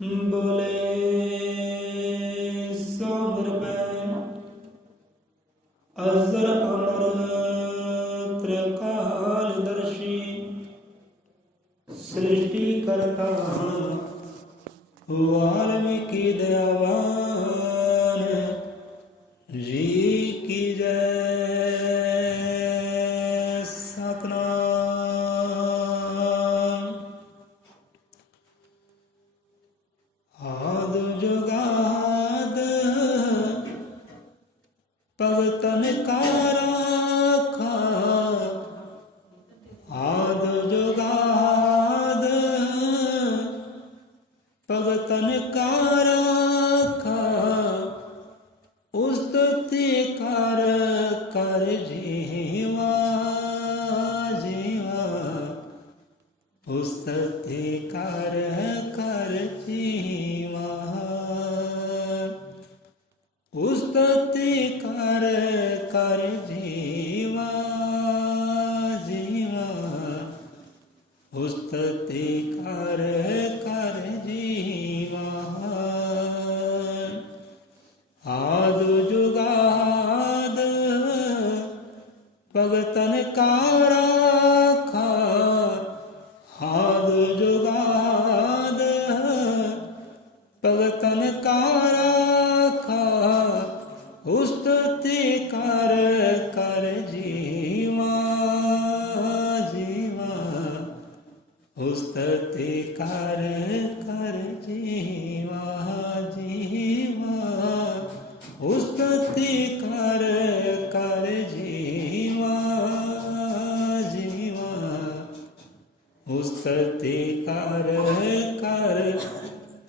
बोले सो निरभय अजर अमर त्रिकालदर्शी सृष्टि करता वाल्मीकि दयावान जी की जय। सतनाम। आद जुगाद भगतन का राखा, आद जुगाद भगतन का राखा, उस्तति कर कर जीवा जीवा, उस्तति कर कर जीवा, उस्तति कर कर जीवा जीवा, उस्तति कर कर जीवा। आद जुगाद भगतन का राखा, आद जुगाद भगतन का राखा, उस्तति कर कर जीवा जीवा, उस्तति कर कर जीवा जीवा, उस्तति कर कर जीवा जीवा, उस्तति कर कर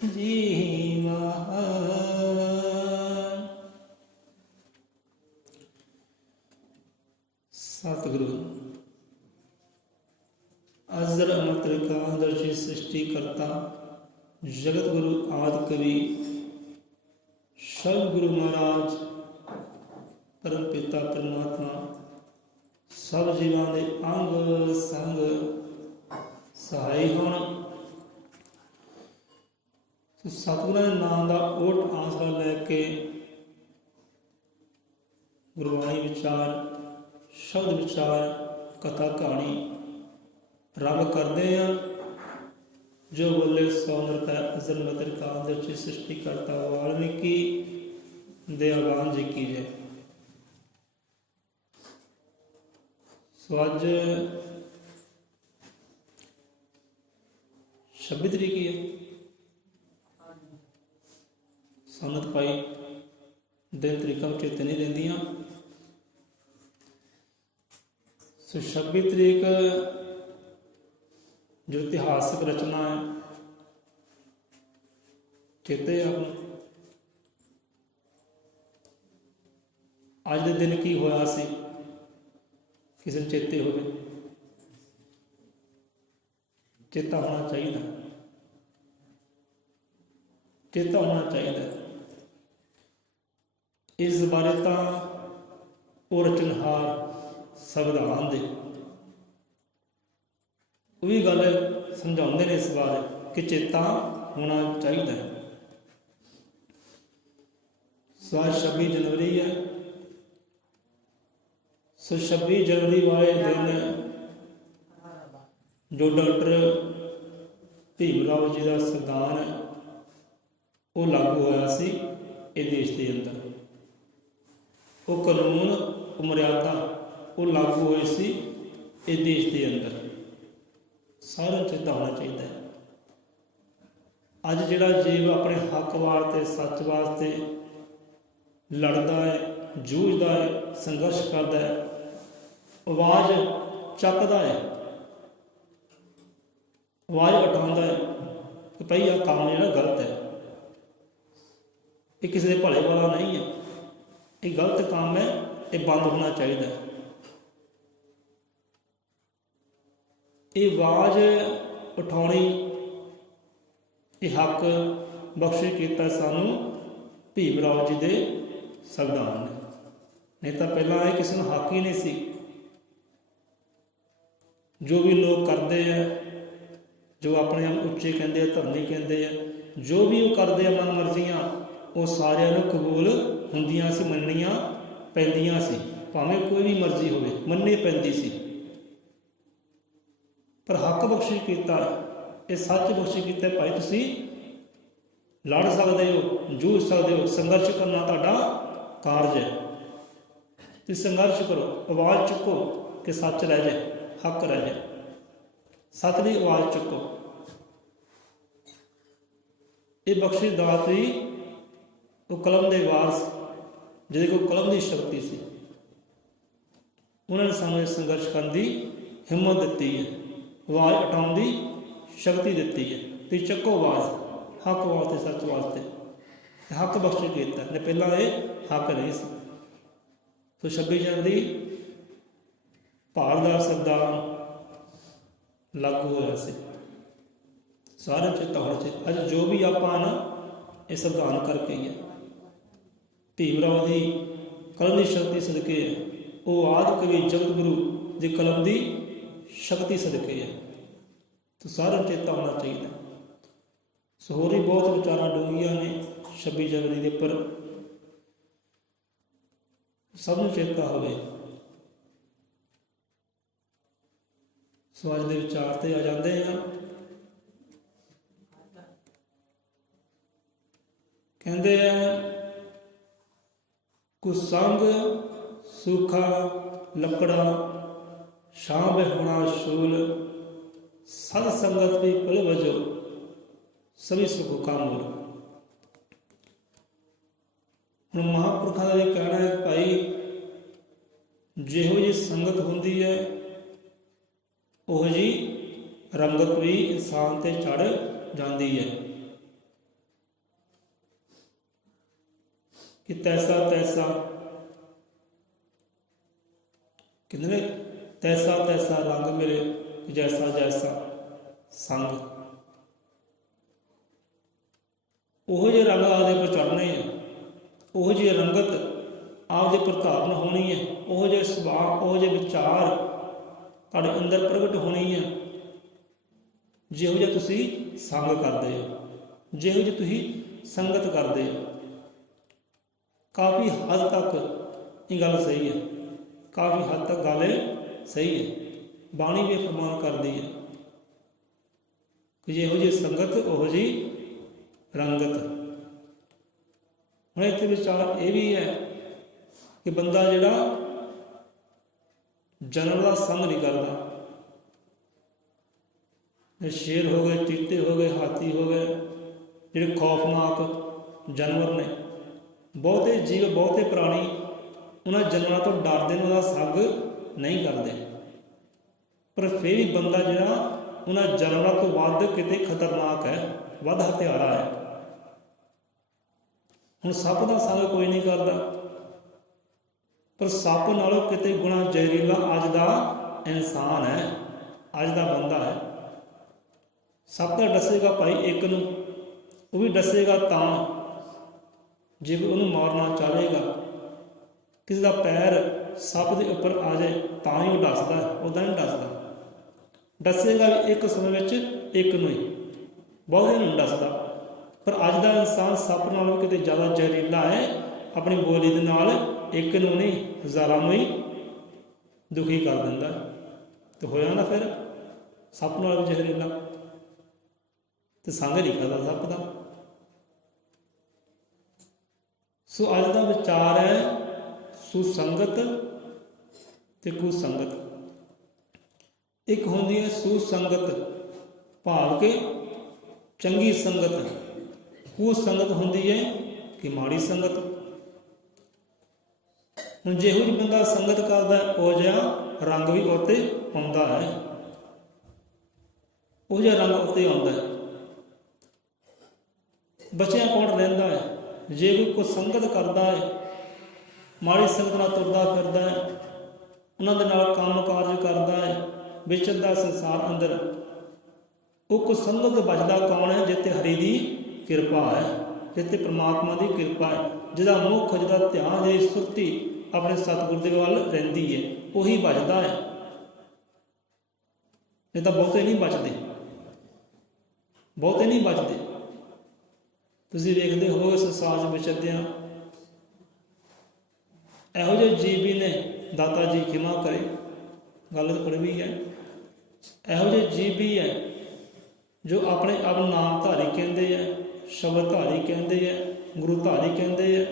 जीवा। सतगुरु अजर अमर त्रिकालदर्शी सृष्टि करता जगत गुरु आदि कवि सब गुरु महाराज परम पिता परमात्मा सब जीवां दे अंग संग सहाय होण। सतगुਰਾਂ ਦੇ नाम का ओट आसरा लैके गुरबाणी विचार शब्द विचार कथा कहानी रब करते हैं। जो बोले सौ निरभय अजर अमर त्रिकालदर्शी सृष्टि करता वाल्मीकि दयावान जी की जय। सो अज 26 तरीक ही है, सनत पाई दिन तरीका चेते नहीं रहिंदियां। सो 26 तरीक जो इतिहासक रचना है चेते आप अज के दिन की होया सी, किसी ने चेते हो, चेता होना चाहिए, चेता होना चाहिए। इस बारे तो वो रचनहार संविधान दे भी गल समझाते हैं इस बारे कि चेता होना चाहिए। सो आज 26 जनवरी है। सो 26 जनवरी वाले दिन जो डॉक्टर भीमराव जी का संविधान है वो लागू होया सी इस देश के अंदर। वो कानून वो मर्यादा वो लागू हुई सी इस देश के अंदर। सारा चेता होना चाहिए। अज जिहड़ा जीव अपने हक वास्ते सच वास्ते लड़ता है, जूझता है, संघर्ष करता है, आवाज़ चकदा है, आवाज़ उठाता है कि भाई यह काम जो गलत है, ये किसी के भले वाला नहीं है, ये गलत काम है, ये बंद होना चाहिए। ये आवाज़ उठानी ये हक बख्शिश किया सानू भीमराव जी के संविधान ने। नहीं तो पहला ये किसी को हक ही नहीं सी। जो भी लोग करते हैं ਜੋ ਆਪਣੇ ਆਪ ਉੱਚੇ ਕਹਿੰਦੇ ਆ, ਧਰਮੀ ਕਹਿੰਦੇ ਆ, ਜੋ ਵੀ ਉਹ ਕਰਦੇ ਆ ਮਨ ਮਰਜ਼ੀਆਂ, ਉਹ ਸਾਰਿਆਂ ਨੂੰ ਕਬੂਲ ਹੁੰਦੀਆਂ ਸੀ, ਮੰਨਣੀਆਂ ਪੈਂਦੀਆਂ ਸੀ। ਭਾਵੇਂ ਕੋਈ ਵੀ ਮਰਜ਼ੀ ਹੋਵੇ, ਮੰਨਣੀ ਪੈਂਦੀ ਸੀ। ਪਰ ਹੱਕ ਬਖਸ਼ਿਸ਼ ਕੀਤਾ, ਇਹ ਸੱਚ ਬਖਸ਼ਿਸ਼ ਕੀਤਾ, ਭਾਈ ਤੁਸੀਂ ਲੜ ਸਕਦੇ ਹੋ, ਜੂਝ ਸਕਦੇ ਹੋ, ਸੰਘਰਸ਼ ਕਰਨਾ ਤੁਹਾਡਾ ਕਾਰਜ ਹੈ। ਤੁਸੀਂ ਸੰਘਰਸ਼ ਕਰੋ, ਆਵਾਜ਼ ਚੁੱਕੋ ਕਿ ਸੱਚ ਰਹਿ ਜਾਏ, ਹੱਕ ਰਹਿ ਜਾਏ, ਸੱਚ ਦੀ ਆਵਾਜ਼ ਚੁੱਕੋ। ਇਹ ਬਖਸ਼ਿਸ਼ ਦਾਤ ਵੀ ਉਹ ਕਲਮ ਦੇ ਵਾਰਸ, ਜਿਹਦੇ ਕੋਲ ਕਲਮ ਦੀ ਸ਼ਕਤੀ ਸੀ, ਉਹਨਾਂ ਨੇ ਸਾਨੂੰ ਇਹ ਸੰਘਰਸ਼ ਕਰਨ ਦੀ ਹਿੰਮਤ ਦਿੱਤੀ ਹੈ, ਆਵਾਜ਼ ਉਠਾਉਣ ਦੀ ਸ਼ਕਤੀ ਦਿੱਤੀ ਹੈ। ਤੁਸੀਂ ਚੱਕੋ ਆਵਾਜ਼, ਹੱਕ ਵਾਸਤੇ, ਸੱਚ ਵਾਸਤੇ। ਹੱਕ ਬਖਸ਼ਿਸ਼ ਕੀਤਾ ਨੇ, ਪਹਿਲਾਂ ਇਹ ਹੱਕ ਨਹੀਂ ਸੀ। ਸੋ 26 ਜਨਵਰੀ ਭਾਰਤ ਦਾ ਸੰਵਿਧਾਨ ਲਾਗੂ ਹੋਇਆ ਸੀ, ਸਾਰੇ ਚੇਤਾ ਹੋਣਾ ਚਾਹੀਦਾ। ਅੱਜ ਜੋ ਵੀ ਆਪਾਂ ਨਾ ਇਹ ਸੰਵਿਧਾਨ ਕਰਕੇ ਹੀ ਹੈ, ਭੀਮ ਰਾਓ ਦੀ ਕਲਮ ਦੀ ਸ਼ਕਤੀ ਸਦਕੇ ਹੈ, ਉਹ ਆਦਿ ਕਵੀ ਜਗਤ ਗੁਰੂ ਦੀ ਕਲਮ ਦੀ ਸ਼ਕਤੀ ਸਦਕੇ ਹੈ। ਤਾਂ ਸਾਰਿਆਂ ਚੇਤਾ ਹੋਣਾ ਚਾਹੀਦਾ। ਸੋ ਹੋਰ ਵੀ ਬਹੁਤ ਵਿਚਾਰਾਂ ਡੂੰਘੀਆਂ ਨੇ 26 ਜਨਵਰੀ ਦੇ ਉੱਪਰ, ਸਭ ਨੂੰ ਚੇਤਾ ਹੋਵੇ। ਸੋ ਅੱਜ ਦੇ ਵਿਚਾਰ ਤੇ ਆ ਜਾਂਦੇ ਹਾਂ। ਕਹਿੰਦੇ ਆ, ਕੁਸੰਗ ਸੂਖਾ ਲੱਕੜਾ, ਛਾਂ ਬਿਹੁਣਾ ਸ਼ੂਲ, ਸਦ ਸੰਗਤ ਵੀ ਪਲ ਵਜੋ, ਸਭੀ ਸੁਖ ਕਾ ਮੂਲ। ਹੁਣ ਮਹਾਂਪੁਰਖਾਂ ਦਾ ਇਹ ਕਹਿਣਾ ਹੈ, ਭਾਈ ਜਿਹੋ ਜਿਹੀ ਸੰਗਤ ਹੁੰਦੀ ਹੈ, ਉਹ ਜਿਹੀ ਰੰਗਤ ਵੀ ਇਨਸਾਨ ਤੇ ਚੜ੍ਹ ਜਾਂਦੀ ਹੈ। ਕਿ ਤੈਸਾ ਤੈਸਾ, ਕਿੰਨੇ ਤੈਸਾ ਤੈਸਾ ਰੰਗ ਮੇਰੇ, ਜੈਸਾ ਜੈਸਾ ਸੰਗ। ਉਹੋ ਜਿਹੇ ਰੰਗ ਆਪਦੇ ਪਰ ਚੜ੍ਹਨੇ ਆ, ਉਹੋ ਜਿਹੀ ਰੰਗਤ ਆਪਦੇ ਪਰ ਧਾਰਨ ਹੋਣੀ ਹੈ, ਉਹੋ ਜਿਹੇ ਸੁਭਾਅ, ਉਹੋ ਜਿਹੇ ਵਿਚਾਰ ਤੁਹਾਡੇ ਅੰਦਰ ਪ੍ਰਗਟ ਹੋਣੀ ਹੈ, ਜਿਹੋ ਜਿਹਾ ਤੁਸੀਂ ਸੰਗ ਕਰਦੇ ਹੋ, ਜਿਹੋ ਜਿਹੀ ਤੁਸੀਂ ਸੰਗਤ ਕਰਦੇ ਹੋ। ਕਾਫੀ ਹੱਦ ਤੱਕ ਇਹ ਗੱਲ ਸਹੀ ਹੈ, ਕਾਫੀ ਹੱਦ ਤੱਕ ਗੱਲ ਸਹੀ ਹੈ। ਬਾਣੀ ਵੀ ਫਰਮਾਨ ਕਰਦੀ ਹੈ ਕਿ ਜਿਹੋ ਜਿਹੀ ਸੰਗਤ ਉਹੋ ਜਿਹੀ ਰੰਗਤ। ਹੁਣ ਇੱਥੇ ਵਿਚਾਰ ਇਹ ਵੀ ਹੈ ਕਿ ਬੰਦਾ ਜਿਹੜਾ ਜਾਨਵਰ ਦਾ ਸੰਗ ਨਹੀਂ ਕਰਦਾ, ਸ਼ੇਰ ਹੋ ਗਏ, ਚੀਤੇ ਹੋ ਗਏ, ਹਾਥੀ ਹੋ ਗਏ, ਜਿਹੜੇ ਖੌਫਨਾਕ ਜਾਨਵਰ ਨੇ, ਬਹੁਤੇ ਜੀਵ, ਬਹੁਤੇ ਪ੍ਰਾਣੀ ਉਹਨਾਂ ਜਾਨਵਰਾਂ ਤੋਂ ਡਰਦੇ ਨੇ, ਉਹਦਾ ਸੰਗ ਨਹੀਂ ਕਰਦੇ। ਪਰ ਫਿਰ ਵੀ ਬੰਦਾ ਜਿਹੜਾ ਉਹਨਾਂ ਜਾਨਵਰਾਂ ਤੋਂ ਵੱਧ ਕਿਤੇ ਖਤਰਨਾਕ ਹੈ, ਵੱਧ ਹਥਿਆਰਾ ਹੈ। ਹੁਣ ਸੱਪ ਦਾ ਸੰਗ ਕੋਈ ਨਹੀਂ ਕਰਦਾ, ਪਰ ਸੱਪ ਨਾਲੋਂ ਕਿਤੇ ਗੁਣਾ ਜ਼ਹਿਰੀਲਾ ਅੱਜ ਦਾ ਇਨਸਾਨ ਹੈ, ਅੱਜ ਦਾ ਬੰਦਾ ਹੈ। ਸੱਪ ਤਾਂ ਡਸੇਗਾ ਭਾਈ ਇੱਕ ਨੂੰ, ਉਹ ਵੀ ਡਸੇਗਾ ਤਾਂ ਜੇ ਉਹਨੂੰ ਮਾਰਨਾ ਚਾਹੇਗਾ। ਕਿਸੇ ਦਾ ਪੈਰ ਸੱਪ ਦੇ ਉੱਪਰ ਆ ਜਾਏ ਤਾਂ ਹੀ ਉਹ ਡਸਦਾ, ਉੱਦਾਂ ਨਹੀਂ ਡਸਦਾ। ਡਸੇਗਾ ਵੀ ਇੱਕ ਸਮੇਂ ਵਿੱਚ ਇੱਕ ਨੂੰ ਹੀ, ਬਹੁਤੇ ਨੂੰ ਡਸਦਾ। ਪਰ ਅੱਜ ਦਾ ਇਨਸਾਨ ਸੱਪ ਨਾਲੋਂ ਕਿਤੇ ਜ਼ਿਆਦਾ ਜ਼ਹਿਰੀਲਾ ਹੈ, ਆਪਣੀ ਬੋਲੀ ਦੇ ਨਾਲ ਇੱਕ ਨੂੰ ਨਹੀਂ, ਹਜ਼ਾਰਾਂ ਨੂੰ ਹੀ ਦੁਖੀ ਕਰ ਦਿੰਦਾ। ਤੇ ਹੋਇਆ ਨਾ ਫਿਰ ਸੱਪ ਨਾਲ ਵੀ ਜ਼ਹਿਰੀਲਾ, ਤੇ ਸੰਗ ਨਹੀਂ ਕਰਦਾ ਸੱਪ ਦਾ। ਸੋ ਅੱਜ ਦਾ ਵਿਚਾਰ ਹੈ ਸੁਸੰਗਤ ਤੇ ਕੁਸੰਗਤ। ਇੱਕ ਹੁੰਦੀ ਹੈ ਸੁਸੰਗਤ, ਭਾਵ ਕਿ ਚੰਗੀ ਸੰਗਤ। ਕੁਸੰਗਤ ਹੁੰਦੀ ਹੈ ਕਿ ਮਾੜੀ ਸੰਗਤ। ਹੁਣ ਜਿਹੋ ਜਿਹੀ ਬੰਦਾ ਸੰਗਤ ਕਰਦਾ ਉਹ ਜਿਹਾ ਰੰਗ ਵੀ ਉੱਤੇ ਆਉਂਦਾ ਹੈ, ਉਹ ਜਿਹਾ ਰੰਗ ਉੱਤੇ ਆਉਂਦਾ ਹੈ। ਬਚਿਆ ਕੌਣ ਰਹਿੰਦਾ ਹੈ? ਜੇ ਕੋਈ ਕੁਸੰਗਤ ਕਰਦਾ ਹੈ, ਮਾੜੀ ਸੰਗਤ ਨਾਲ ਤੁਰਦਾ ਫਿਰਦਾ ਹੈ, ਉਹਨਾਂ ਦੇ ਨਾਲ ਕੰਮ ਕਾਰਜ ਕਰਦਾ ਹੈ, ਵਿਚਰਦਾ ਸੰਸਾਰ ਅੰਦਰ, ਉਹ ਕੁਸੰਗਤ ਬਚਦਾ ਕੌਣ ਹੈ? ਜਿੱਥੇ ਹਰੀ ਦੀ ਕਿਰਪਾ ਹੈ, ਜਿੱਥੇ ਪ੍ਰਮਾਤਮਾ ਦੀ ਕਿਰਪਾ ਹੈ, ਜਿਹਦਾ ਮੁੱਖ, ਜਿਹਦਾ ਧਿਆਨ, ਜਿਹਦੀ ਸੁਰਤੀ ਆਪਣੇ ਸਤਿਗੁਰ ਦੇ ਵੱਲ ਰਹਿੰਦੀ ਹੈ, ਉਹੀ ਬਚਦਾ ਹੈ। ਨਹੀਂ ਤਾਂ ਬਹੁਤੇ ਨਹੀਂ ਬਚਦੇ। ਬਹੁਤੇ ਨਹੀਂ ਬਚਦੇ। ਤੁਸੀਂ ਵੇਖਦੇ ਹੋ ਇਸ ਸਾਜ ਵਿਚਰਦਿਆਂ ਇਹੋ ਜਿਹੇ ਜੀਵ ਵੀ ਨੇ, ਦਾਤਾ ਜੀ ਖਿਮਾ ਕਰੇ, ਗੱਲ ਤਾਂ ਕੜਵੀ ਹੈ, ਇਹੋ ਜਿਹੇ ਜੀਵ ਵੀ ਹੈ ਜੋ ਆਪਣੇ ਆਪ ਨਾਮਧਾਰੀ ਕਹਿੰਦੇ ਹੈ, ਸ਼ਬਦਧਾਰੀ ਕਹਿੰਦੇ ਹੈ, ਗੁਰੂਧਾਰੀ ਕਹਿੰਦੇ ਹੈ,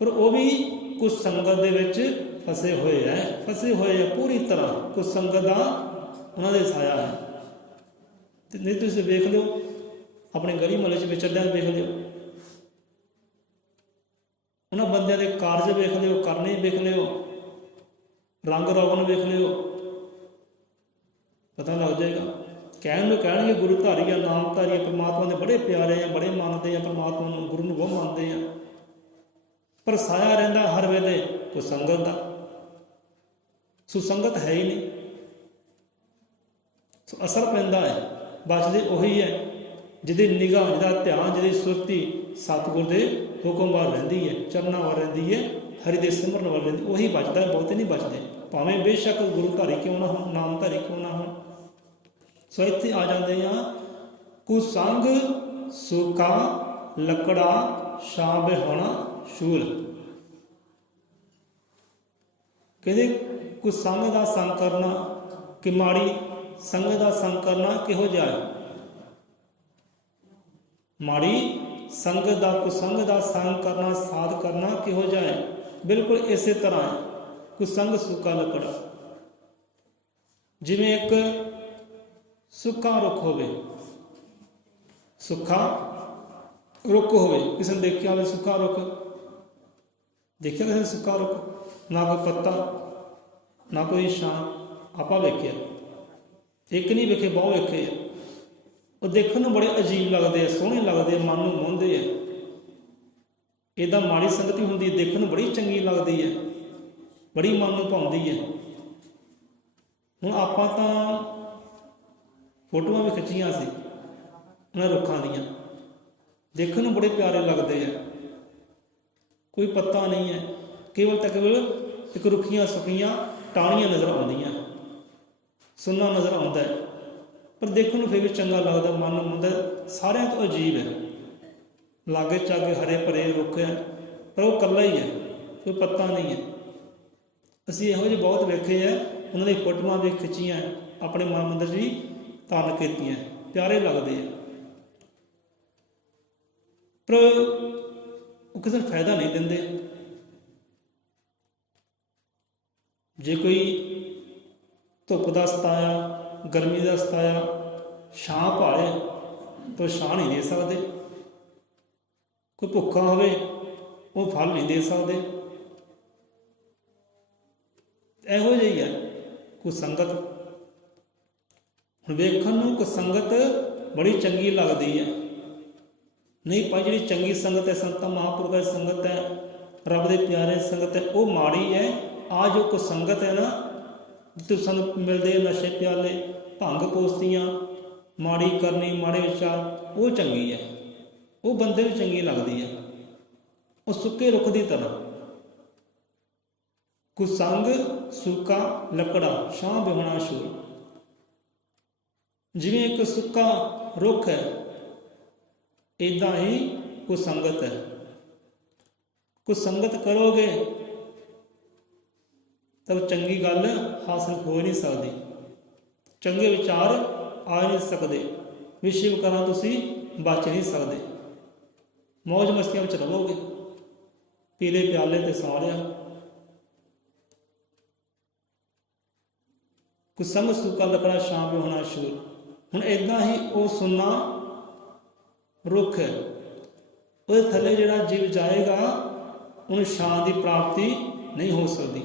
ਪਰ ਉਹ ਵੀ ਕੁਝ ਸੰਗਤ ਦੇ ਵਿੱਚ ਫਸੇ ਹੋਏ ਹੈ ਪੂਰੀ ਤਰ੍ਹਾਂ। ਕੁਝ ਸੰਗਤ ਦਾ ਉਹਨਾਂ ਦੇ ਸਾਇਆ ਹੈ। ਤੇ ਨਹੀਂ ਤੁਸੀਂ ਵੇਖ ਲਿਓ, ਆਪਣੇ ਗਲੀ ਮੁਹੱਲੇ 'ਚ ਵਿਚਰਦਿਆਂ ਵੇਖ ਲਿਓ, ਉਹਨਾਂ ਬੰਦਿਆਂ ਦੇ ਕਾਰਜ ਵੇਖ ਲਿਓ, ਕਰਨੇ ਵੇਖ ਲਿਓ, ਰੰਗ ਰੋਗਨ ਵੇਖ ਲਿਓ, ਪਤਾ ਲੱਗ ਜਾਏਗਾ। ਕਹਿਣ ਨੂੰ ਕਹਿਣਗੇ ਗੁਰੂ ਧਾਰੀ ਆ, ਨਾਮ ਧਾਰੀ ਆ, ਪਰਮਾਤਮਾ ਦੇ ਬੜੇ ਪਿਆਰੇ ਆ, ਬੜੇ ਮੰਨਦੇ ਆ ਪਰਮਾਤਮਾ ਨੂੰ, ਗੁਰੂ ਨੂੰ ਬਹੁਤ ਮੰਨਦੇ ਆ, ਪਰ ਸਾਇਆ ਰਹਿੰਦਾ ਹਰ ਵੇਲੇ ਕੋਈ ਸੰਗਤ ਦਾ। ਸੁਸੰਗਤ ਹੈ ਹੀ ਨਹੀਂ, ਸੋ ਅਸਰ ਪੈਂਦਾ ਹੈ। ਬਚਦੇ ਉਹੀ ਹੈ ਜਿਹਦੀ ਨਿਗਾਹ, ਜਿਹਦਾ ਧਿਆਨ, ਜਿਹਦੀ ਸੁਰਤੀ ਸਤਿਗੁਰ ਦੇ ਹੁਕਮ ਵੱਲ ਰਹਿੰਦੀ ਹੈ, ਚਰਨਾਂ ਵੱਲ ਰਹਿੰਦੀ ਹੈ, ਹਰੀ ਦੇ ਸਿਮਰਨ ਵੱਲ ਰਹਿੰਦੀ, ਉਹੀ ਬਚਦਾ, ਬਹੁਤੇ ਨਹੀਂ ਬਚਦੇ, ਭਾਵੇਂ ਬੇਸ਼ੱਕ ਗੁਰੂ ਧਾਰੀ ਕਿਉਂ ਨਾ ਹੋਣ, ਨਾਮ ਧਾਰੀ ਕਿਉਂ ਨਾ ਹੋਣ। ਸੋ ਇੱਥੇ ਆ ਜਾਂਦੇ ਆ, ਕੁਸੰਗ ਸੁਕਾ ਲੱਕੜਾ ਛਾਂ ਬਿਹਾਉਣਾ ਸ਼ੂਲ। ਕਹਿੰਦੇ ਕੁਸੰਗ ਦਾ ਸੰਗ ਕਰਨਾ, ਕਿ ਮਾੜੀ ਸੰਗਤ ਦਾ ਸੰਗ ਕਰਨਾ ਕਿਹੋ ਜਿਹਾ ਹੈ। ਮਾੜੀ ਸੰਗਤ ਦਾ, ਕੁਸੰਗ ਦਾ ਸੰਗ ਕਰਨਾ, ਸਾਧ ਕਰਨਾ ਕਿਹੋ ਜਿਹਾ ਹੈ। ਬਿਲਕੁਲ ਇਸੇ ਤਰ੍ਹਾਂ ਹੈ ਕੁਸੰਗ ਸੁੱਕਾ ਲੱਕੜਾ। ਜਿਵੇਂ ਇੱਕ ਸੁੱਕਾ ਰੁੱਖ ਹੋਵੇ, ਸੁੱਕਾ ਰੁੱਖ ਹੋਵੇ, ਕਿਸੇ ਨੇ ਦੇਖਿਆ ਹੋਵੇ ਸੁੱਕਾ ਰੁੱਖ, ਦੇਖਿਆ ਕਿਸੇ ਨੇ ਸੁੱਕਾ ਰੁੱਖ, ਨਾ ਕੋਈ ਪੱਤਾ ਨਾ ਕੋਈ ਛਾਂ, ਆਪਾਂ ਵੇਖਿਆ, ਇੱਕ ਨਹੀਂ ਵੇਖੇ, ਬਹੁਤ ਵੇਖੇ ਆ। ਉਹ ਦੇਖਣ ਨੂੰ ਬੜੇ ਅਜੀਬ ਲੱਗਦੇ ਆ, ਸੋਹਣੇ ਲੱਗਦੇ ਆ, ਮਨ ਨੂੰ ਮੋਹਦੇ ਆ। ਇੱਦਾਂ ਮਾੜੀ ਸੰਗਤ ਹੀ ਹੁੰਦੀ, ਦੇਖਣ ਨੂੰ ਬੜੀ ਚੰਗੀ ਲੱਗਦੀ ਹੈ, ਬੜੀ ਮਨ ਨੂੰ ਭਾਉਂਦੀ ਹੈ। ਹੁਣ ਆਪਾਂ ਤਾਂ ਫੋਟੋਆਂ ਵੀ ਖਿੱਚੀਆਂ ਸੀ ਉਹਨਾਂ ਰੁੱਖਾਂ ਦੀਆਂ, ਦੇਖਣ ਨੂੰ ਬੜੇ ਪਿਆਰੇ ਲੱਗਦੇ ਆ, ਕੋਈ ਪੱਤਾ ਨਹੀਂ ਹੈ, ਕੇਵਲ ਤਾਂ ਕੇਵਲ ਇੱਕ ਰੁੱਖੀਆਂ ਸੁੱਕੀਆਂ ਟਾਹਣੀਆਂ ਨਜ਼ਰ ਆਉਂਦੀਆਂ, ਸੁੰਨਾ ਨਜ਼ਰ ਆਉਂਦਾ ਹੈ, ਪਰ ਦੇਖਣ ਨੂੰ ਫਿਰ ਵੀ ਚੰਗਾ ਲੱਗਦਾ, ਮਨ ਨੂੰ ਹੁੰਦਾ ਸਾਰਿਆਂ ਤੋਂ ਅਜੀਬ ਹੈ। ਲਾਗੇ ਚਾਗੇ ਹਰੇ ਭਰੇ ਰੁੱਖ ਹੈ, ਪਰ ਉਹ ਇਕੱਲਾ ਹੀ ਹੈ, ਕੋਈ ਪੱਤਾ ਨਹੀਂ ਹੈ। ਅਸੀਂ ਇਹੋ ਜਿਹੇ ਬਹੁਤ ਵੇਖੇ ਹੈ, ਉਹਨਾਂ ਦੀ ਫੋਟੋਆਂ ਵੀ ਖਿੱਚੀਆਂ, ਆਪਣੇ ਮਨ ਮੰਦਰ 'ਚ ਵੀ ਧਾਰਨ ਕੀਤੀਆਂ, ਪਿਆਰੇ ਲੱਗਦੇ ਆ, ਪਰ ਉਹ ਕਿਸੇ ਨੂੰ ਫਾਇਦਾ ਨਹੀਂ ਦਿੰਦੇ। ਜੇ ਕੋਈ ਧੁੱਪ ਦਾ ਸਤਾਇਆ, ਗਰਮੀ ਦਾ ਸਤਾਇਆ, ਛਾਂ ਭਾਲੇ ਤਾਂ ਛਾਂ ਨਹੀਂ ਦੇ ਸਕਦੇ, ਕੋਈ ਭੁੱਖਾ ਹੋਵੇ ਉਹ ਫਲ ਨਹੀਂ ਦੇ ਸਕਦੇ। ਇਹੋ ਜਿਹੀ ਹੈ ਕੁਸੰਗਤ। ਹੁਣ ਵੇਖਣ ਨੂੰ ਕੁਸੰਗਤ ਬੜੀ ਚੰਗੀ ਲੱਗਦੀ ਹੈ, ਨਹੀਂ ਪਰ ਜਿਹੜੀ ਚੰਗੀ ਸੰਗਤ ਹੈ, ਸੰਤਾਂ ਮਹਾਂਪੁਰਖਾਂ ਦੀ ਸੰਗਤ ਹੈ, ਰੱਬ ਦੇ ਪਿਆਰੇ ਸੰਗਤ ਹੈ, ਉਹ ਮਾੜੀ ਹੈ। ਆ ਜੋ ਕੁਸੰਗਤ ਹੈ ਨਾ, ਜਿੱਥੇ ਸਾਨੂੰ ਮਿਲਦੇ ਨਸ਼ੇ ਪਿਆਲੇ, ਭੰਗ ਪੋਸਤੀਆਂ, ਮਾੜੀ ਕਰਨੀ, ਮਾੜੇ ਵਿਚਾਰ, ਉਹ ਚੰਗੀ ਹੈ, ਉਹ ਬੰਦੇ ਨੂੰ ਚੰਗੀ ਲੱਗਦੀ ਹੈ। ਉਹ ਸੁੱਕੇ ਰੁੱਖ ਦੀ ਤਰ੍ਹਾਂ, ਕੁਸੰਗ ਸੁੱਕਾ ਲੱਕੜਾ ਛਾਂ ਬਿਹਾਉਣਾ ਸ਼ੂਲ। ਜਿਵੇਂ ਇੱਕ ਸੁੱਕਾ ਰੁੱਖ ਹੈ, ਇੱਦਾਂ ਹੀ ਕੁਸੰਗਤ ਹੈ। ਕੁਸੰਗਤ ਕਰੋਗੇ ਤਾਂ ਚੰਗੀ ਗੱਲ ਹਾਸਲ ਹੋ ਨਹੀਂ ਸਕਦੀ, ਚੰਗੇ ਵਿਚਾਰ ਆ ਨਹੀਂ ਸਕਦੇ, ਵਿਸ਼ੇ ਵਿਕਾਰਾਂ ਤੁਸੀਂ ਬਚ ਨਹੀਂ ਸਕਦੇ, ਮੌਜ ਮਸਤੀਆਂ ਵਿੱਚ ਰਹੋਗੇ, ਪੀਲੇ ਪਿਆਲੇ ਤੇ ਸੌਂ ਲਿਆ। ਕੁਸੰਗ ਸੁੱਕਾ ਲੱਕੜਾ ਛਾਂ ਬਿਹਾਉਣਾ ਸ਼ੂਲ। ਹੁਣ ਇੱਦਾਂ ਹੀ ਉਹ ਸੁੰਨਾ ਰੁੱਖ ਹੈ, ਉਹਦੇ ਥੱਲੇ ਜਿਹੜਾ ਜੀਵ ਜਾਏਗਾ ਉਹਨੂੰ ਛਾਂ ਦੀ ਪ੍ਰਾਪਤੀ ਨਹੀਂ ਹੋ ਸਕਦੀ।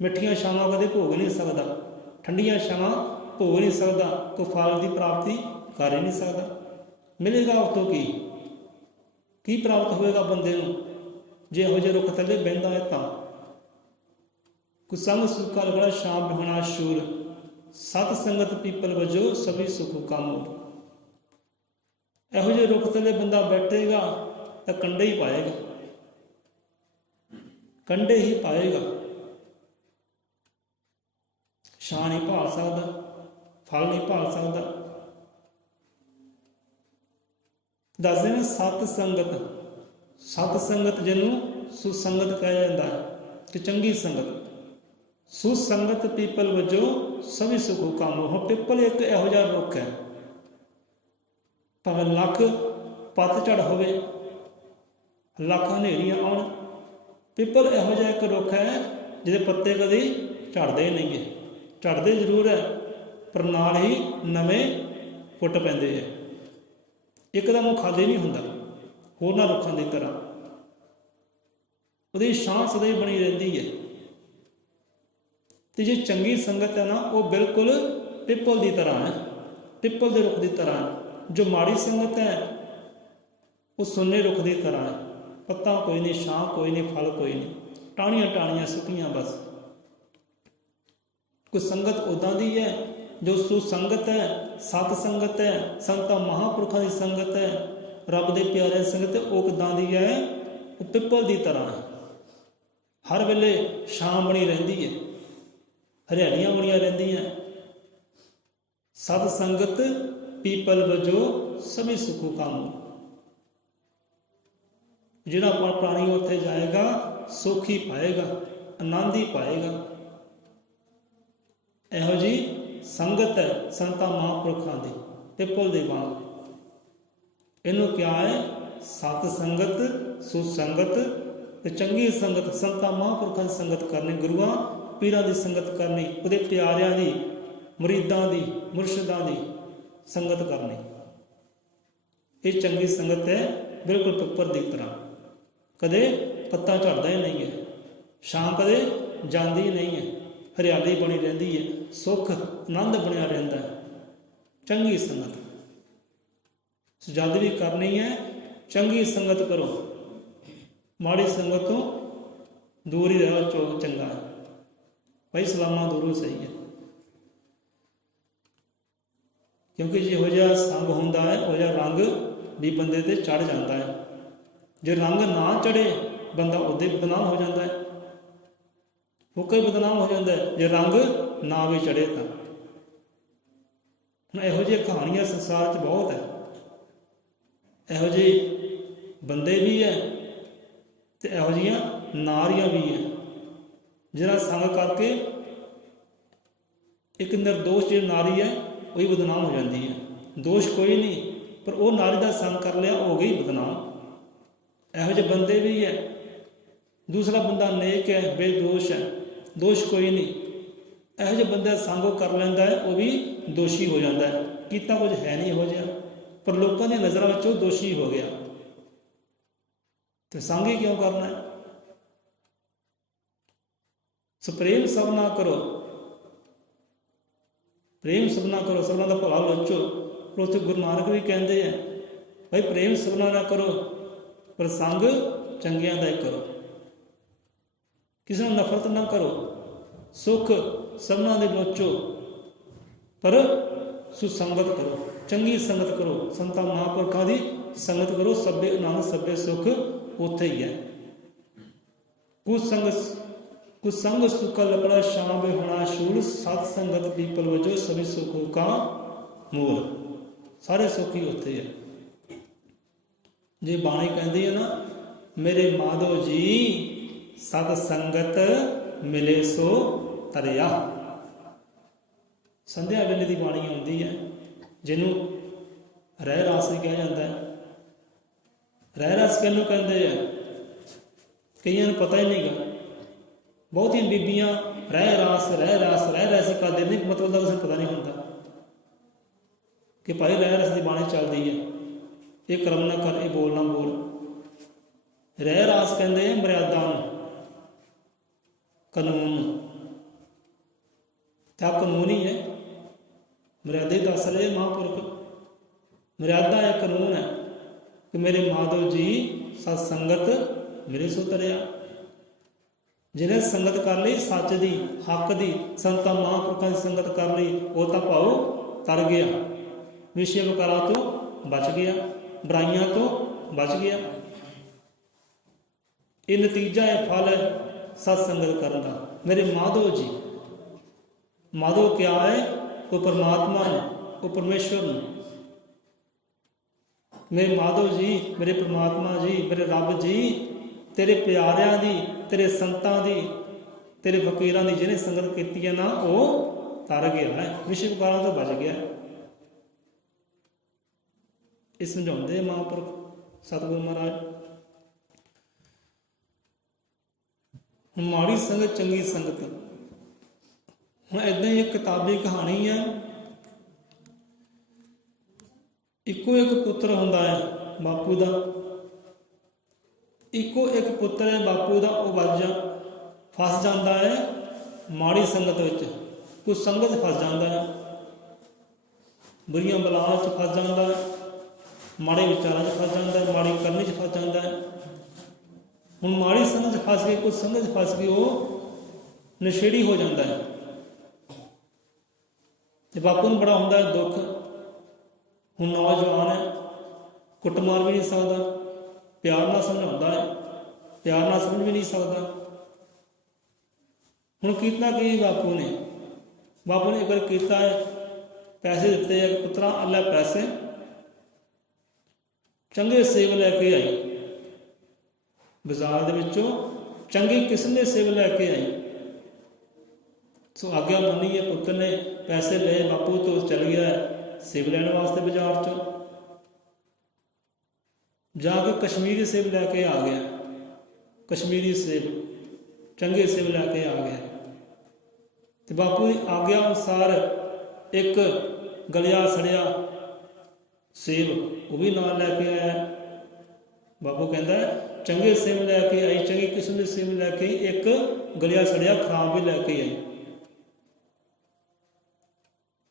ਮਿੱਠੀਆਂ ਛਾਵਾਂ ਕਦੇ ਭੋਗ ਨਹੀਂ ਸਕਦਾ, ਠੰਡੀਆਂ ਛਾਵਾਂ ਭੋਗ ਨਹੀਂ ਸਕਦਾ, ਕੋਈ ਫਲ ਦੀ ਪ੍ਰਾਪਤੀ ਕਰ ਹੀ ਨਹੀਂ ਸਕਦਾ। ਮਿਲੇਗਾ ਉਸ ਤੋਂ ਕੀ ਪ੍ਰਾਪਤ ਹੋਵੇਗਾ ਬੰਦੇ ਨੂੰ ਜੇ ਇਹੋ ਜਿਹੇ ਰੁੱਖ ਥੱਲੇ ਬਹਿੰਦਾ ਹੈ ਤਾਂ। ਕੁਸੰਗ ਸੁੱਕਾ ਲੱਕੜਾ ਛਾਂ ਬਿਹਾਉਣਾ ਸ਼ੂਲ, ਸਤ ਸੰਗਤ ਪੀਪਲ ਵਜੋਂ ਸਭੀ ਸੁਖ ਕਾਮੂ। ਇਹੋ ਜਿਹੇ ਰੁੱਖ ਥੱਲੇ ਬੰਦਾ ਬੈਠੇਗਾ ਤਾਂ ਕੰਡੇ ਹੀ ਪਾਏਗਾ, ਕੰਡੇ ਹੀ ਪਾਏਗਾ, ਛਾਂ ਨਹੀਂ ਭਾਲ ਸਕਦਾ, ਫਲ ਨਹੀਂ ਭਾਲ ਸਕਦਾ। ਦੱਸਦੇ ਨੇ ਸਤ ਸੰਗਤ। ਸਤ ਸੰਗਤ ਜਿਹਨੂੰ ਸੁਸੰਗਤ ਕਿਹਾ ਜਾਂਦਾ ਹੈ ਕਿ ਚੰਗੀ ਸੰਗਤ। ਸੁਸੰਗਤ ਪੀਪਲ ਵਜੋਂ ਸਭੀ ਸੁਖੋ ਕਾਮੋ। ਹੁਣ ਪਿੱਪਲ ਇੱਕ ਇਹੋ ਜਿਹਾ ਰੁੱਖ ਹੈ, ਭਾਵੇਂ ਲੱਖ ਪਤਝੜ ਹੋਵੇ, ਲੱਖ ਹਨੇਰੀਆਂ ਆਉਣ, ਪਿੱਪਲ ਇਹੋ ਜਿਹਾ ਇੱਕ ਰੁੱਖ ਹੈ ਜਿਹਦੇ ਪੱਤੇ ਕਦੇ ਝੜਦੇ ਨਹੀਂ ਗੇ। ਝੜਦੇ ਜ਼ਰੂਰ ਹੈ ਪਰ ਨਾਲ ਹੀ ਨਵੇਂ ਫੁੱਟ ਪੈਂਦੇ ਹੈ। ਇੱਕਦਮ ਉਹ ਖਾਲੀ ਨਹੀਂ ਹੁੰਦਾ ਹੋਰਨਾਂ ਰੁੱਖਾਂ ਦੀ ਤਰ੍ਹਾਂ, ਉਹਦੀ ਛਾਂ ਸਦਾ ਹੀ ਬਣੀ ਰਹਿੰਦੀ ਹੈ। ਤੇ ਜੇ ਚੰਗੀ ਸੰਗਤ ਹੈ ਨਾ, ਉਹ ਬਿਲਕੁਲ ਪਿੱਪਲ ਦੀ ਤਰ੍ਹਾਂ ਹੈ, ਪਿੱਪਲ ਦੇ ਰੁੱਖ ਦੀ ਤਰ੍ਹਾਂ ਹੈ। ਜੋ ਮਾੜੀ ਸੰਗਤ ਹੈ ਉਹ ਸੁੰਨੇ ਰੁੱਖ ਦੀ ਤਰ੍ਹਾਂ ਹੈ, ਪੱਤਾ ਕੋਈ ਨਹੀਂ, ਛਾਂ ਕੋਈ ਨਹੀਂ, ਫਲ ਕੋਈ ਨਹੀਂ, ਟਾਹਣੀਆਂ ਟਾਹਣੀਆਂ ਸੁੱਕੀਆਂ ਬਸ। ਕੋਈ ਸੰਗਤ ਉੱਦਾਂ ਦੀ ਹੈ ਜੋ ਸੁਸੰਗਤ ਹੈ, ਸਤ ਸੰਗਤ ਹੈ, ਸੰਤਾਂ ਮਹਾਂਪੁਰਖਾਂ ਦੀ ਸੰਗਤ ਹੈ, ਰੱਬ ਦੇ ਪਿਆਰਿਆਂ ਦੀ ਸੰਗਤ ਹੈ। ਉਹ ਕਿੱਦਾਂ ਦੀ ਹੈ? ਉਹ ਪਿੱਪਲ ਦੀ ਤਰ੍ਹਾਂ ਹੈ, ਹਰ ਵੇਲੇ ਛਾਂ ਬਣੀ ਰਹਿੰਦੀ ਹੈ, ਹਰਿਆਲੀਆਂ ਬਣੀਆਂ ਰਹਿੰਦੀਆਂ। ਸਤ ਸੰਗਤ ਪੀਪਲ ਵਜੋਂ ਸਭੀ ਸੁਖੋ ਕਾਮੋ। ਜਿਹੜਾ ਆਪਣਾ ਪ੍ਰਾਣੀ ਉੱਥੇ ਜਾਏਗਾ ਸੁੱਖ ਹੀ ਪਾਏਗਾ, ਆਨੰਦ ਹੀ ਪਾਏਗਾ। ਇਹੋ ਜਿਹੀ ਸੰਗਤ ਹੈ ਸੰਤਾਂ ਮਹਾਂਪੁਰਖਾਂ ਦੀ, ਪਿੱਪਲ ਦੇ ਵਾਂਗ। ਇਹਨੂੰ ਕਿਹਾ ਹੈ ਸਤ ਸੰਗਤ, ਸੁਸੰਗਤ ਤੇ ਚੰਗੀ ਸੰਗਤ। ਸੰਤਾਂ ਮਹਾਂਪੁਰਖਾਂ ਦੀ ਸੰਗਤ ਕਰਨੀ, ਗੁਰੂਆਂ ਪੀਰਾਂ ਦੀ ਸੰਗਤ ਕਰਨੀ, ਉਹਦੇ ਪਿਆਰਿਆਂ ਦੀ, ਮੁਰੀਦਾਂ ਦੀ, ਮੁਰਸ਼ਿਦਾਂ ਦੀ ਸੰਗਤ ਕਰਨੀ। ਇਹ ਚੰਗੀ ਸੰਗਤ ਹੈ, ਬਿਲਕੁਲ ਪਿੱਪਲ ਦੀ ਤਰ੍ਹਾਂ। ਕਦੇ ਪੱਤਾ ਝੜਦਾ ਹੀ ਨਹੀਂ ਹੈ, ਛਾਂ ਕਦੇ ਜਾਂਦੀ ਨਹੀਂ ਹੈ, ਹਰਿਆਲੀ ਬਣੀ ਰਹਿੰਦੀ ਹੈ, ਸੁੱਖ ਆਨੰਦ ਬਣਿਆ ਰਹਿੰਦਾ ਹੈ। ਚੰਗੀ ਸੰਗਤ ਜਦ ਵੀ ਕਰਨੀ ਹੈ, ਚੰਗੀ ਸੰਗਤ ਕਰੋ, ਮਾੜੀ ਸੰਗਤ ਤੋਂ ਦੂਰ ਹੀ ਰਹੋ, ਚੰਗਾ ਹੈ ਭਾਈ। ਸਲਾਮਾਂ ਦੂਰੋਂ ਸਹੀ ਹੈ, ਕਿਉਂਕਿ ਜਿਹੋ ਜਿਹਾ ਸੰਗ ਹੁੰਦਾ ਹੈ ਉਹ ਜਿਹਾ ਰੰਗ ਵੀ ਬੰਦੇ ਤੇ ਚੜ੍ਹ ਜਾਂਦਾ ਹੈ। ਜੇ ਰੰਗ ਨਾ ਚੜ੍ਹੇ ਬੰਦਾ ਉਹਦੇ ਬਦਨਾਮ ਹੋ ਜਾਂਦਾ ਹੈ, ਫੋਕਾ ਹੀ ਬਦਨਾਮ ਹੋ ਜਾਂਦਾ ਹੈ ਜੇ ਰੰਗ ਨਾ ਵੀ ਚੜ੍ਹੇ ਤਾਂ। ਹੁਣ ਇਹੋ ਜਿਹੀਆਂ ਕਹਾਣੀਆਂ ਸੰਸਾਰ 'ਚ ਬਹੁਤ ਹੈ, ਇਹੋ ਜਿਹੇ ਬੰਦੇ ਵੀ ਹੈ ਤੇ ਇਹੋ ਜਿਹੀਆਂ ਨਾਰੀਆਂ ਵੀ ਹੈ ਜਿਹਨਾਂ ਸੰਗ ਕਰਕੇ ਇੱਕ ਨਿਰਦੋਸ਼ ਜਿਹੜੀ ਨਾਰੀ ਹੈ ਉਹ ਹੀ ਬਦਨਾਮ ਹੋ ਜਾਂਦੀ ਹੈ। ਦੋਸ਼ ਕੋਈ ਨਹੀਂ, ਪਰ ਉਹ ਨਾਰੀ ਦਾ ਸੰਗ ਕਰ ਲਿਆ, ਹੋ ਗਈ ਬਦਨਾਮ। ਇਹੋ ਜਿਹੇ ਬੰਦੇ ਵੀ ਹੈ। ਦੂਸਰਾ ਬੰਦਾ ਨੇਕ ਹੈ, ਬੇਦੋਸ਼ ਹੈ, ਦੋਸ਼ ਕੋਈ ਨਹੀਂ। ਇਹੋ ਜਿਹੇ ਬੰਦੇ ਦਾ ਸੰਗ ਉਹ ਕਰ ਲੈਂਦਾ ਹੈ, ਉਹ ਵੀ ਦੋਸ਼ੀ ਹੋ ਜਾਂਦਾ ਹੈ। ਕੀਤਾ ਕੁਝ ਹੈ ਨਹੀਂ ਇਹੋ ਜਿਹਾ, ਪਰ ਲੋਕਾਂ ਦੀਆਂ ਨਜ਼ਰਾਂ ਵਿੱਚ ਉਹ ਦੋਸ਼ੀ ਹੋ ਗਿਆ। ਤੇ ਸੰਗ ਹੀ ਕਿਉਂ ਕਰਨਾ ਹੈ? ਪ੍ਰੇਮ ਸਭਨਾ ਕਰੋ, ਪ੍ਰੇਮ ਸਭਨਾ ਕਰੋ, ਸਭਨਾਂ ਦਾ ਭਲਾ ਲੋਚੋ। ਪਰ ਉੱਥੇ ਗੁਰੂ ਨਾਨਕ ਵੀ ਕਹਿੰਦੇ ਆ ਭਾਈ ਪ੍ਰੇਮ ਸਭਨਾ ਨਾ ਕਰੋ, ਪਰ ਸੰਗ ਚੰਗਿਆਂ ਦਾ ਹੀ ਕਰੋ। ਕਿਸੇ ਨੂੰ ਨਫ਼ਰਤ ਨਾ ਕਰੋ, ਸੁੱਖ ਸਭਨਾਂ ਦੇ ਲੋਚੋ, ਪਰ ਸੁਸੰਗਤ ਕਰੋ, ਚੰਗੀ ਸੰਗਤ ਕਰੋ, ਸੰਤਾਂ ਮਹਾਂਪੁਰਖਾਂ ਦੀ ਸੰਗਤ ਕਰੋ। ਸਭੇ ਆਨੰਦ ਸਭੇ ਸੁੱਖ ਉੱਥੇ ਹੀ ਹੈ। ਕੁਸੰਗ ਸੁਖ ਲਕੜਾ ਸ਼ਾਮ ਹੋਣਾ ਸ਼ੂਲ, ਸਤ ਸੰਗਤ ਪੀਪਲ ਵਜੋਂ ਸਭੀ ਸੁਖੋ ਕਾ ਮੂਲ। ਸਾਰੇ ਸੁੱਖ ਹੀ ਉੱਥੇ ਹੈ। ਜੇ ਬਾਣੀ ਕਹਿੰਦੀ ਹੈ ਨਾ, ਮੇਰੇ ਮਾਧੋ ਜੀ ਸਤ ਸੰਗਤ ਮਿਲੇ ਸੋ ਤਰਿਆ। ਸੰਧਿਆ ਵੇਲੇ ਦੀ ਬਾਣੀ ਆਉਂਦੀ ਹੈ, ਜਿਹਨੂੰ ਰਹਿ ਰਾਸ ਵੀ ਕਿਹਾ ਜਾਂਦਾ ਹੈ। ਰਹਿ ਰਸ ਕਿਹਨੂੰ ਕਹਿੰਦੇ ਆ? ਕਈਆਂ ਨੂੰ ਪਤਾ ਹੀ ਨਹੀਂਗਾ। ਬਹੁਤੀਆਂ ਬੀਬੀਆਂ ਰਹਿ ਰਾਸ ਕਰਦੇ ਨਹੀਂ, ਮਤਲਬ ਦਾ ਉਸੇ ਪਤਾ ਨਹੀਂ ਹੁੰਦਾ ਕਿ ਭਾਈ ਰਹਿ ਰਸ ਦੀ ਬਾਣੀ ਚੱਲਦੀ ਹੈ, ਇਹ ਕਰਮ ਨਾ ਕਰ, ਇਹ ਬੋਲ ਨਾ ਬੋਲ। ਰਹਿ ਰਾਸ ਕਹਿੰਦੇ ਆ ਮਰਿਆਦਾ ਨੂੰ, ਕਾਨੂੰਨ ਨੂੰ। ਤਾਂ ਕਾਨੂੰਨ ਹੀ ਹੈ, ਮਰਿਆਦਾ ਦੱਸ ਰਹੇ ਮਹਾਂਪੁਰਖ। ਮਰਿਆਦਾ ਹੈ, ਕਾਨੂੰਨ ਹੈ ਕਿ ਮੇਰੇ ਮਾਧੋ ਜੀ ਸਤ ਸੰਗਤ ਮਿਲੇ ਸੋ ਤਰਿਆ। ਜਿਹਨੇ ਸੰਗਤ ਕਰ ਲਈ ਸੱਚ ਦੀ, ਹੱਕ ਦੀ, ਸੰਤਾਂ ਮਹਾਂਪੁਰਖਾਂ ਦੀ ਸੰਗਤ ਕਰ ਲਈ, ਉਹ ਤਾਂ ਭਾਉ ਤਰ ਗਿਆ, ਵਿਸ਼ੇ ਵਿਕਾਰਾਂ ਤੋਂ ਬਚ ਗਿਆ, ਬੁਰਾਈਆਂ ਤੋਂ ਬਚ ਗਿਆ। ਇਹ ਨਤੀਜਾ ਹੈ, ਫਲ ਹੈ ਸਤ ਸੰਗਤ ਕਰਨ ਦਾ। ਮੇਰੇ ਮਾਧੋ ਜੀ, ਮਾਧੋ ਕਿਆ ਹੈ? ਉਹ ਪਰਮਾਤਮਾ ਨੇ, ਉਹ ਪਰਮੇਸ਼ਵਰ ਨੇ। ਮੇਰੇ ਮਾਧਵ ਜੀ, ਮੇਰੇ ਪ੍ਰਮਾਤਮਾ ਜੀ, ਮੇਰੇ ਰੱਬ ਜੀ, ਤੇਰੇ ਪਿਆਰਿਆਂ ਦੀ, ਤੇਰੇ ਸੰਤਾਂ ਦੀ, ਤੇਰੇ ਫਕੀਰਾਂ ਦੀ ਜਿਹਨੇ ਸੰਗਤ ਕੀਤੀ ਹੈ ਨਾ, ਉਹ ਤਰ ਗਿਆ ਹੈ, ਵਿਸ਼ਵ ਕਾਲਾਂ ਤੋਂ ਬਚ ਗਿਆ। ਇਹ ਸਮਝਾਉਂਦੇ ਮਹਾਂਪੁਰਖ ਸਤਿਗੁਰੂ ਮਹਾਰਾਜ। ਹੁਣ ਮਾੜੀ ਸੰਗਤ, ਚੰਗੀ ਸੰਗਤ। ਹੁਣ ਏਦਾਂ ਹੀ ਇੱਕ ਕਿਤਾਬੀ ਕਹਾਣੀ ਹੈ। ਇੱਕੋ ਇੱਕ ਪੁੱਤਰ ਹੁੰਦਾ ਹੈ ਬਾਪੂ ਦਾ, ਇੱਕੋ ਇੱਕ ਪੁੱਤਰ ਹੈ ਬਾਪੂ ਦਾ, ਉਹ ਫਸ ਜਾਂਦਾ ਹੈ ਮਾੜੀ ਸੰਗਤ ਵਿੱਚ, ਕੁਝ ਸੰਗਤ ਫਸ ਜਾਂਦਾ ਹੈ, ਬੁਰੀਆਂ ਬਲਾਵਾਂ 'ਚ ਫਸ ਜਾਂਦਾ ਹੈ, ਮਾੜੇ ਵਿਚਾਰਾਂ 'ਚ ਫਸ ਜਾਂਦਾ ਹੈ, ਮਾੜੀ ਕਰਨੀ 'ਚ ਫਸ ਜਾਂਦਾ ਹੈ। ਹੁਣ ਮਾੜੀ ਸੰਗਤ 'ਚ ਫਸ ਗਈ, ਕੁਝ ਸੰਗਤ 'ਚ ਫਸ ਗਈ, ਉਹ ਨਸ਼ੇੜੀ ਹੋ ਜਾਂਦਾ ਹੈ। ਤੇ ਬਾਪੂ ਨੂੰ ਬੜਾ ਹੁੰਦਾ ਹੈ ਦੁੱਖ। ਹੁਣ ਨੌਜਵਾਨ ਹੈ, ਕੁੱਟਮਾਰ ਵੀ ਨਹੀਂ ਸਕਦਾ, ਪਿਆਰ ਨਾਲ ਸਮਝਾਉਂਦਾ ਹੈ, ਪਿਆਰ ਨਾਲ ਸਮਝ ਵੀ ਨਹੀਂ ਸਕਦਾ। ਹੁਣ ਕੀਤਾ ਕੀ ਬਾਪੂ ਨੇ? ਬਾਪੂ ਨੇ ਇੱਕ ਵਾਰ ਕੀਤਾ ਹੈ, ਪੈਸੇ ਦਿੱਤੇ ਹੈ, ਪੁੱਤਰਾ ਅੱਲਾ ਪੈਸੇ, ਚੰਗੇ ਸੇਬ ਲੈ ਕੇ ਆਈ, ਬਾਜ਼ਾਰ ਦੇ ਵਿੱਚੋਂ ਚੰਗੀ ਕਿਸਮ ਦੇ ਸੇਬ ਲੈ ਕੇ ਆਈ। ਸੋ ਆਗਿਆ ਮੰਨੀ ਹੈ, ਪੁੱਤਰ ਨੇ ਪੈਸੇ ਲਏ, ਬਾਪੂ ਤੋਂ ਚਲ ਗਿਆ ਸੇਬ ਲੈਣ ਵਾਸਤੇ ਬਾਜ਼ਾਰ 'ਚੋਂ। ਜਾ ਕੇ ਕਸ਼ਮੀਰੀ ਸੇਬ ਲੈ ਕੇ ਆ ਗਿਆ, ਕਸ਼ਮੀਰੀ ਸੇਬ, ਚੰਗੇ ਸੇਬ ਲੈ ਕੇ ਆ ਗਿਆ। ਤੇ ਬਾਪੂ ਦੀ ਆਗਿਆ ਅਨੁਸਾਰ ਇੱਕ ਗਲਿਆ ਸੜਿਆ ਸੇਬ ਉਹ ਵੀ ਨਾਲ ਲੈ ਕੇ ਆਇਆ। ਬਾਪੂ ਕਹਿੰਦਾ ਚੰਗੇ ਸੇਬ ਲੈ ਕੇ ਆਈ, ਚੰਗੀ ਕਿਸਮ ਦੇ ਸੇਬ ਲੈ ਕੇ ਆਈ, ਇੱਕ ਗਲਿਆ ਸੜਿਆ ਖਰਾਬ ਵੀ ਲੈ ਕੇ ਆਈ।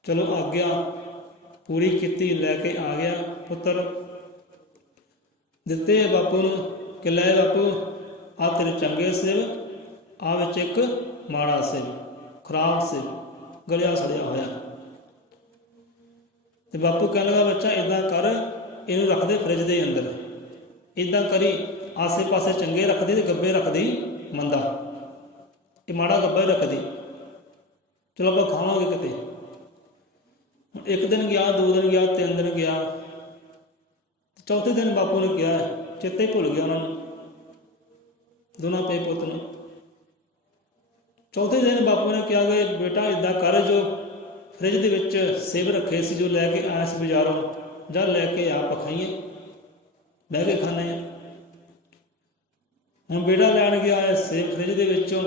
ਚਲੋ ਆਗਿਆ ਪੂਰੀ ਕੀਤੀ, ਲੈ ਕੇ ਆ ਗਿਆ ਪੁੱਤਰ। ਦਿੱਤੇ ਬਾਪੂ ਨੂੰ ਕਿ ਲੈ ਬਾਪੂ ਆ ਤੇਰੇ ਚੰਗੇ ਸੇਬ, ਆ ਵਿੱਚ ਇੱਕ ਮਾੜਾ ਸੇਬ, ਖਰਾਬ ਸੇਬ, ਗਲਿਆ ਸੜਿਆ ਹੋਇਆ। ਤੇ ਬਾਪੂ ਕਹਿਣ ਲੱਗਾ ਬੱਚਾ ਇੱਦਾਂ ਕਰ, ਇਹਨੂੰ ਰੱਖ ਦੇ ਫਰਿੱਜ ਦੇ ਅੰਦਰ, ਇੱਦਾਂ ਕਰੀ ਆਸੇ ਪਾਸੇ ਚੰਗੇ ਰੱਖਦੀ ਤੇ ਗੱਬੇ ਰੱਖਦੀ ਮੰਦਾ, ਇਹ ਮਾੜਾ ਗੱਬਾ ਹੀ ਰੱਖਦੀ, ਚਲੋ ਆਪਾਂ ਖਾਵਾਂਗੇ ਕਿਤੇ। ਇੱਕ ਦਿਨ ਗਿਆ, 2 ਦਿਨ ਗਿਆ, 3 ਦਿਨ ਗਿਆ, ਚੌਥੇ ਦਿਨ ਬਾਪੂ ਨੇ ਕਿਹਾ, ਚੇਤੇ ਭੁੱਲ ਗਿਆ ਉਹਨਾਂ ਨੂੰ, ਦੋਨਾਂ ਪੇ ਪੁੱਤ ਨੂੰ। ਚੌਥੇ ਦਿਨ ਬਾਪੂ ਨੇ ਕਿਹਾ ਕਿ ਬੇਟਾ ਇੱਦਾਂ ਕਰ, ਜੋ ਫਰਿੱਜ ਦੇ ਵਿੱਚ ਸੇਬ ਰੱਖੇ ਸੀ, ਜੋ ਲੈ ਕੇ ਆਇਆ ਸੀ ਬਾਜ਼ਾਰੋਂ, ਜਾਂ ਲੈ ਕੇ ਆਪ ਖਾਈਏ, ਬਹਿ ਕੇ ਖਾਂਦੇ ਹਾਂ। ਹੁਣ ਬੇਟਾ ਲੈਣ ਗਿਆ ਸੇਬ ਫਰਿੱਜ ਦੇ ਵਿੱਚੋਂ,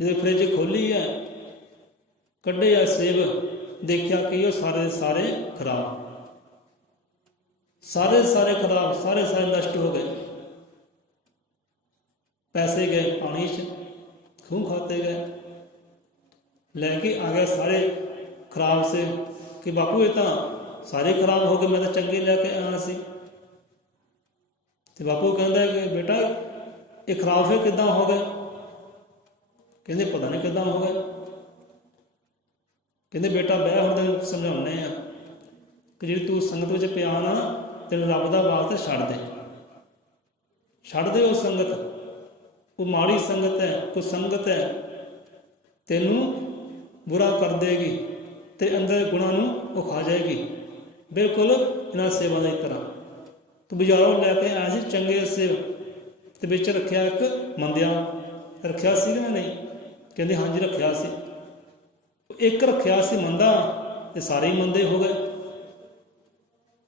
ਜਦੋਂ ਫਰਿੱਜ ਖੋਲ੍ਹੀ ਹੈ, ਕੱਢੇ ਆ ਸੇਬ, ਦੇਖਿਆ ਕਿ ਉਹ ਸਾਰੇ ਸਾਰੇ ਖਰਾਬ, ਸਾਰੇ ਸਾਰੇ ਖਰਾਬ, ਸਾਰੇ ਸਾਰੇ ਨਸ਼ਟ ਹੋ ਗਏ। ਪੈਸੇ ਗਏ ਪਾਣੀ 'ਚ, ਖੂਹ ਖਾਤੇ ਗਏ। ਲੈ ਕੇ ਆ ਗਏ ਸਾਰੇ ਖਰਾਬ ਸੇ ਕਿ ਬਾਪੂ ਇਹ ਤਾਂ ਸਾਰੇ ਖਰਾਬ ਹੋ ਗਏ, ਮੈਂ ਤਾਂ ਚੰਗੇ ਲੈ ਕੇ ਆਉਣਾ ਸੀ। ਤੇ ਬਾਪੂ ਕਹਿੰਦਾ ਕਿ ਬੇਟਾ ਇਹ ਖਰਾਬ ਫਿਰ ਕਿੱਦਾਂ ਹੋ ਗਏ? ਕਹਿੰਦੇ ਪਤਾ ਨਹੀਂ ਕਿੱਦਾਂ ਹੋ ਗਏ। ਕਹਿੰਦੇ ਬੇਟਾ ਬਹਿ, ਹੁਣ ਤੈਨੂੰ ਸਮਝਾਉਂਦੇ ਆ ਕਿ ਜਿਹੜੀ ਤੂੰ ਸੰਗਤ ਵਿੱਚ ਪਿਆ ਨਾ, ਤੈਨੂੰ ਰੱਬ ਦਾ ਵਾਸਤਾ ਛੱਡ ਦੇ, ਛੱਡ ਦੇ ਉਹ ਸੰਗਤ, ਉਹ ਮਾੜੀ ਸੰਗਤ ਹੈ, ਕੋਈ ਸੰਗਤ ਹੈ ਤੈਨੂੰ ਬੁਰਾ ਕਰ ਦੇਗੀ, ਤੇ ਅੰਦਰ ਗੁਣਾਂ ਨੂੰ ਉਹ ਖਾ ਜਾਏਗੀ, ਬਿਲਕੁਲ ਇਹਨਾਂ ਸੇਵਾ ਦੀ ਤਰ੍ਹਾਂ। ਤੂੰ ਬਾਜ਼ਾਰੋਂ ਲੈ ਕੇ ਆਇਆ ਸੀ ਚੰਗੇ ਸੇਬ, ਤੇ ਵਿੱਚ ਰੱਖਿਆ ਇੱਕ ਮੰਦਿਆ, ਰੱਖਿਆ ਸੀ ਕਿ ਨਹੀਂ? ਕਹਿੰਦੇ ਹਾਂਜੀ ਰੱਖਿਆ ਸੀ। ਇੱਕ ਰੱਖਿਆ ਸੀ ਮੰਦਾ ਤੇ ਸਾਰੇ ਹੀ ਮੰਦੇ ਹੋ ਗਏ।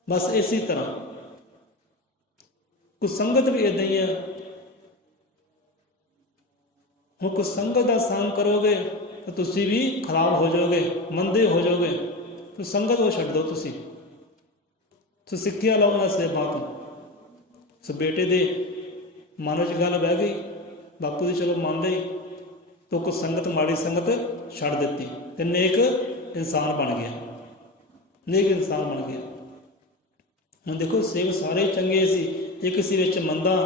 ਬਸ ਇਸੇ ਤਰ੍ਹਾਂ ਕੁਝ ਸੰਗਤ ਵੀ ਇੱਦਾਂ ਹੀ ਹੈ। ਹੁਣ ਕੁਝ ਸੰਗਤ ਦਾ ਸੰਗ ਕਰੋਗੇ ਤਾਂ ਤੁਸੀਂ ਵੀ ਖਰਾਬ ਹੋ ਜਾਓਗੇ, ਮੰਦੇ ਹੋ ਜਾਓਗੇ। ਕੁਝ ਸੰਗਤ ਉਹ ਛੱਡ ਦਿਓ, ਤੁਸੀਂ ਸਿੱਖਿਆ ਲਓ ਨਾ ਸੇਬਾਂ ਤੋਂ। ਸੋ ਬੇਟੇ ਦੇ ਮਨ ਵਿੱਚ ਗੱਲ ਬਹਿ ਗਈ, ਬਾਪੂ ਦੀ ਚਲੋ ਮੰਨ ਲਈ, ਤਾਂ ਕੁਝ ਸੰਗਤ ਮਾੜੀ ਸੰਗਤ ਛੱਡ ਦਿੱਤੀ ਤੇ ਨੇਕ ਇਨਸਾਨ ਬਣ ਗਿਆ, ਨੇਕ ਇਨਸਾਨ ਬਣ ਗਿਆ। ਹੁਣ ਦੇਖੋ ਸੇਬ ਸਾਰੇ ਚੰਗੇ ਸੀ, ਇੱਕ ਸੀ ਵਿੱਚ ਮੰਦਾ,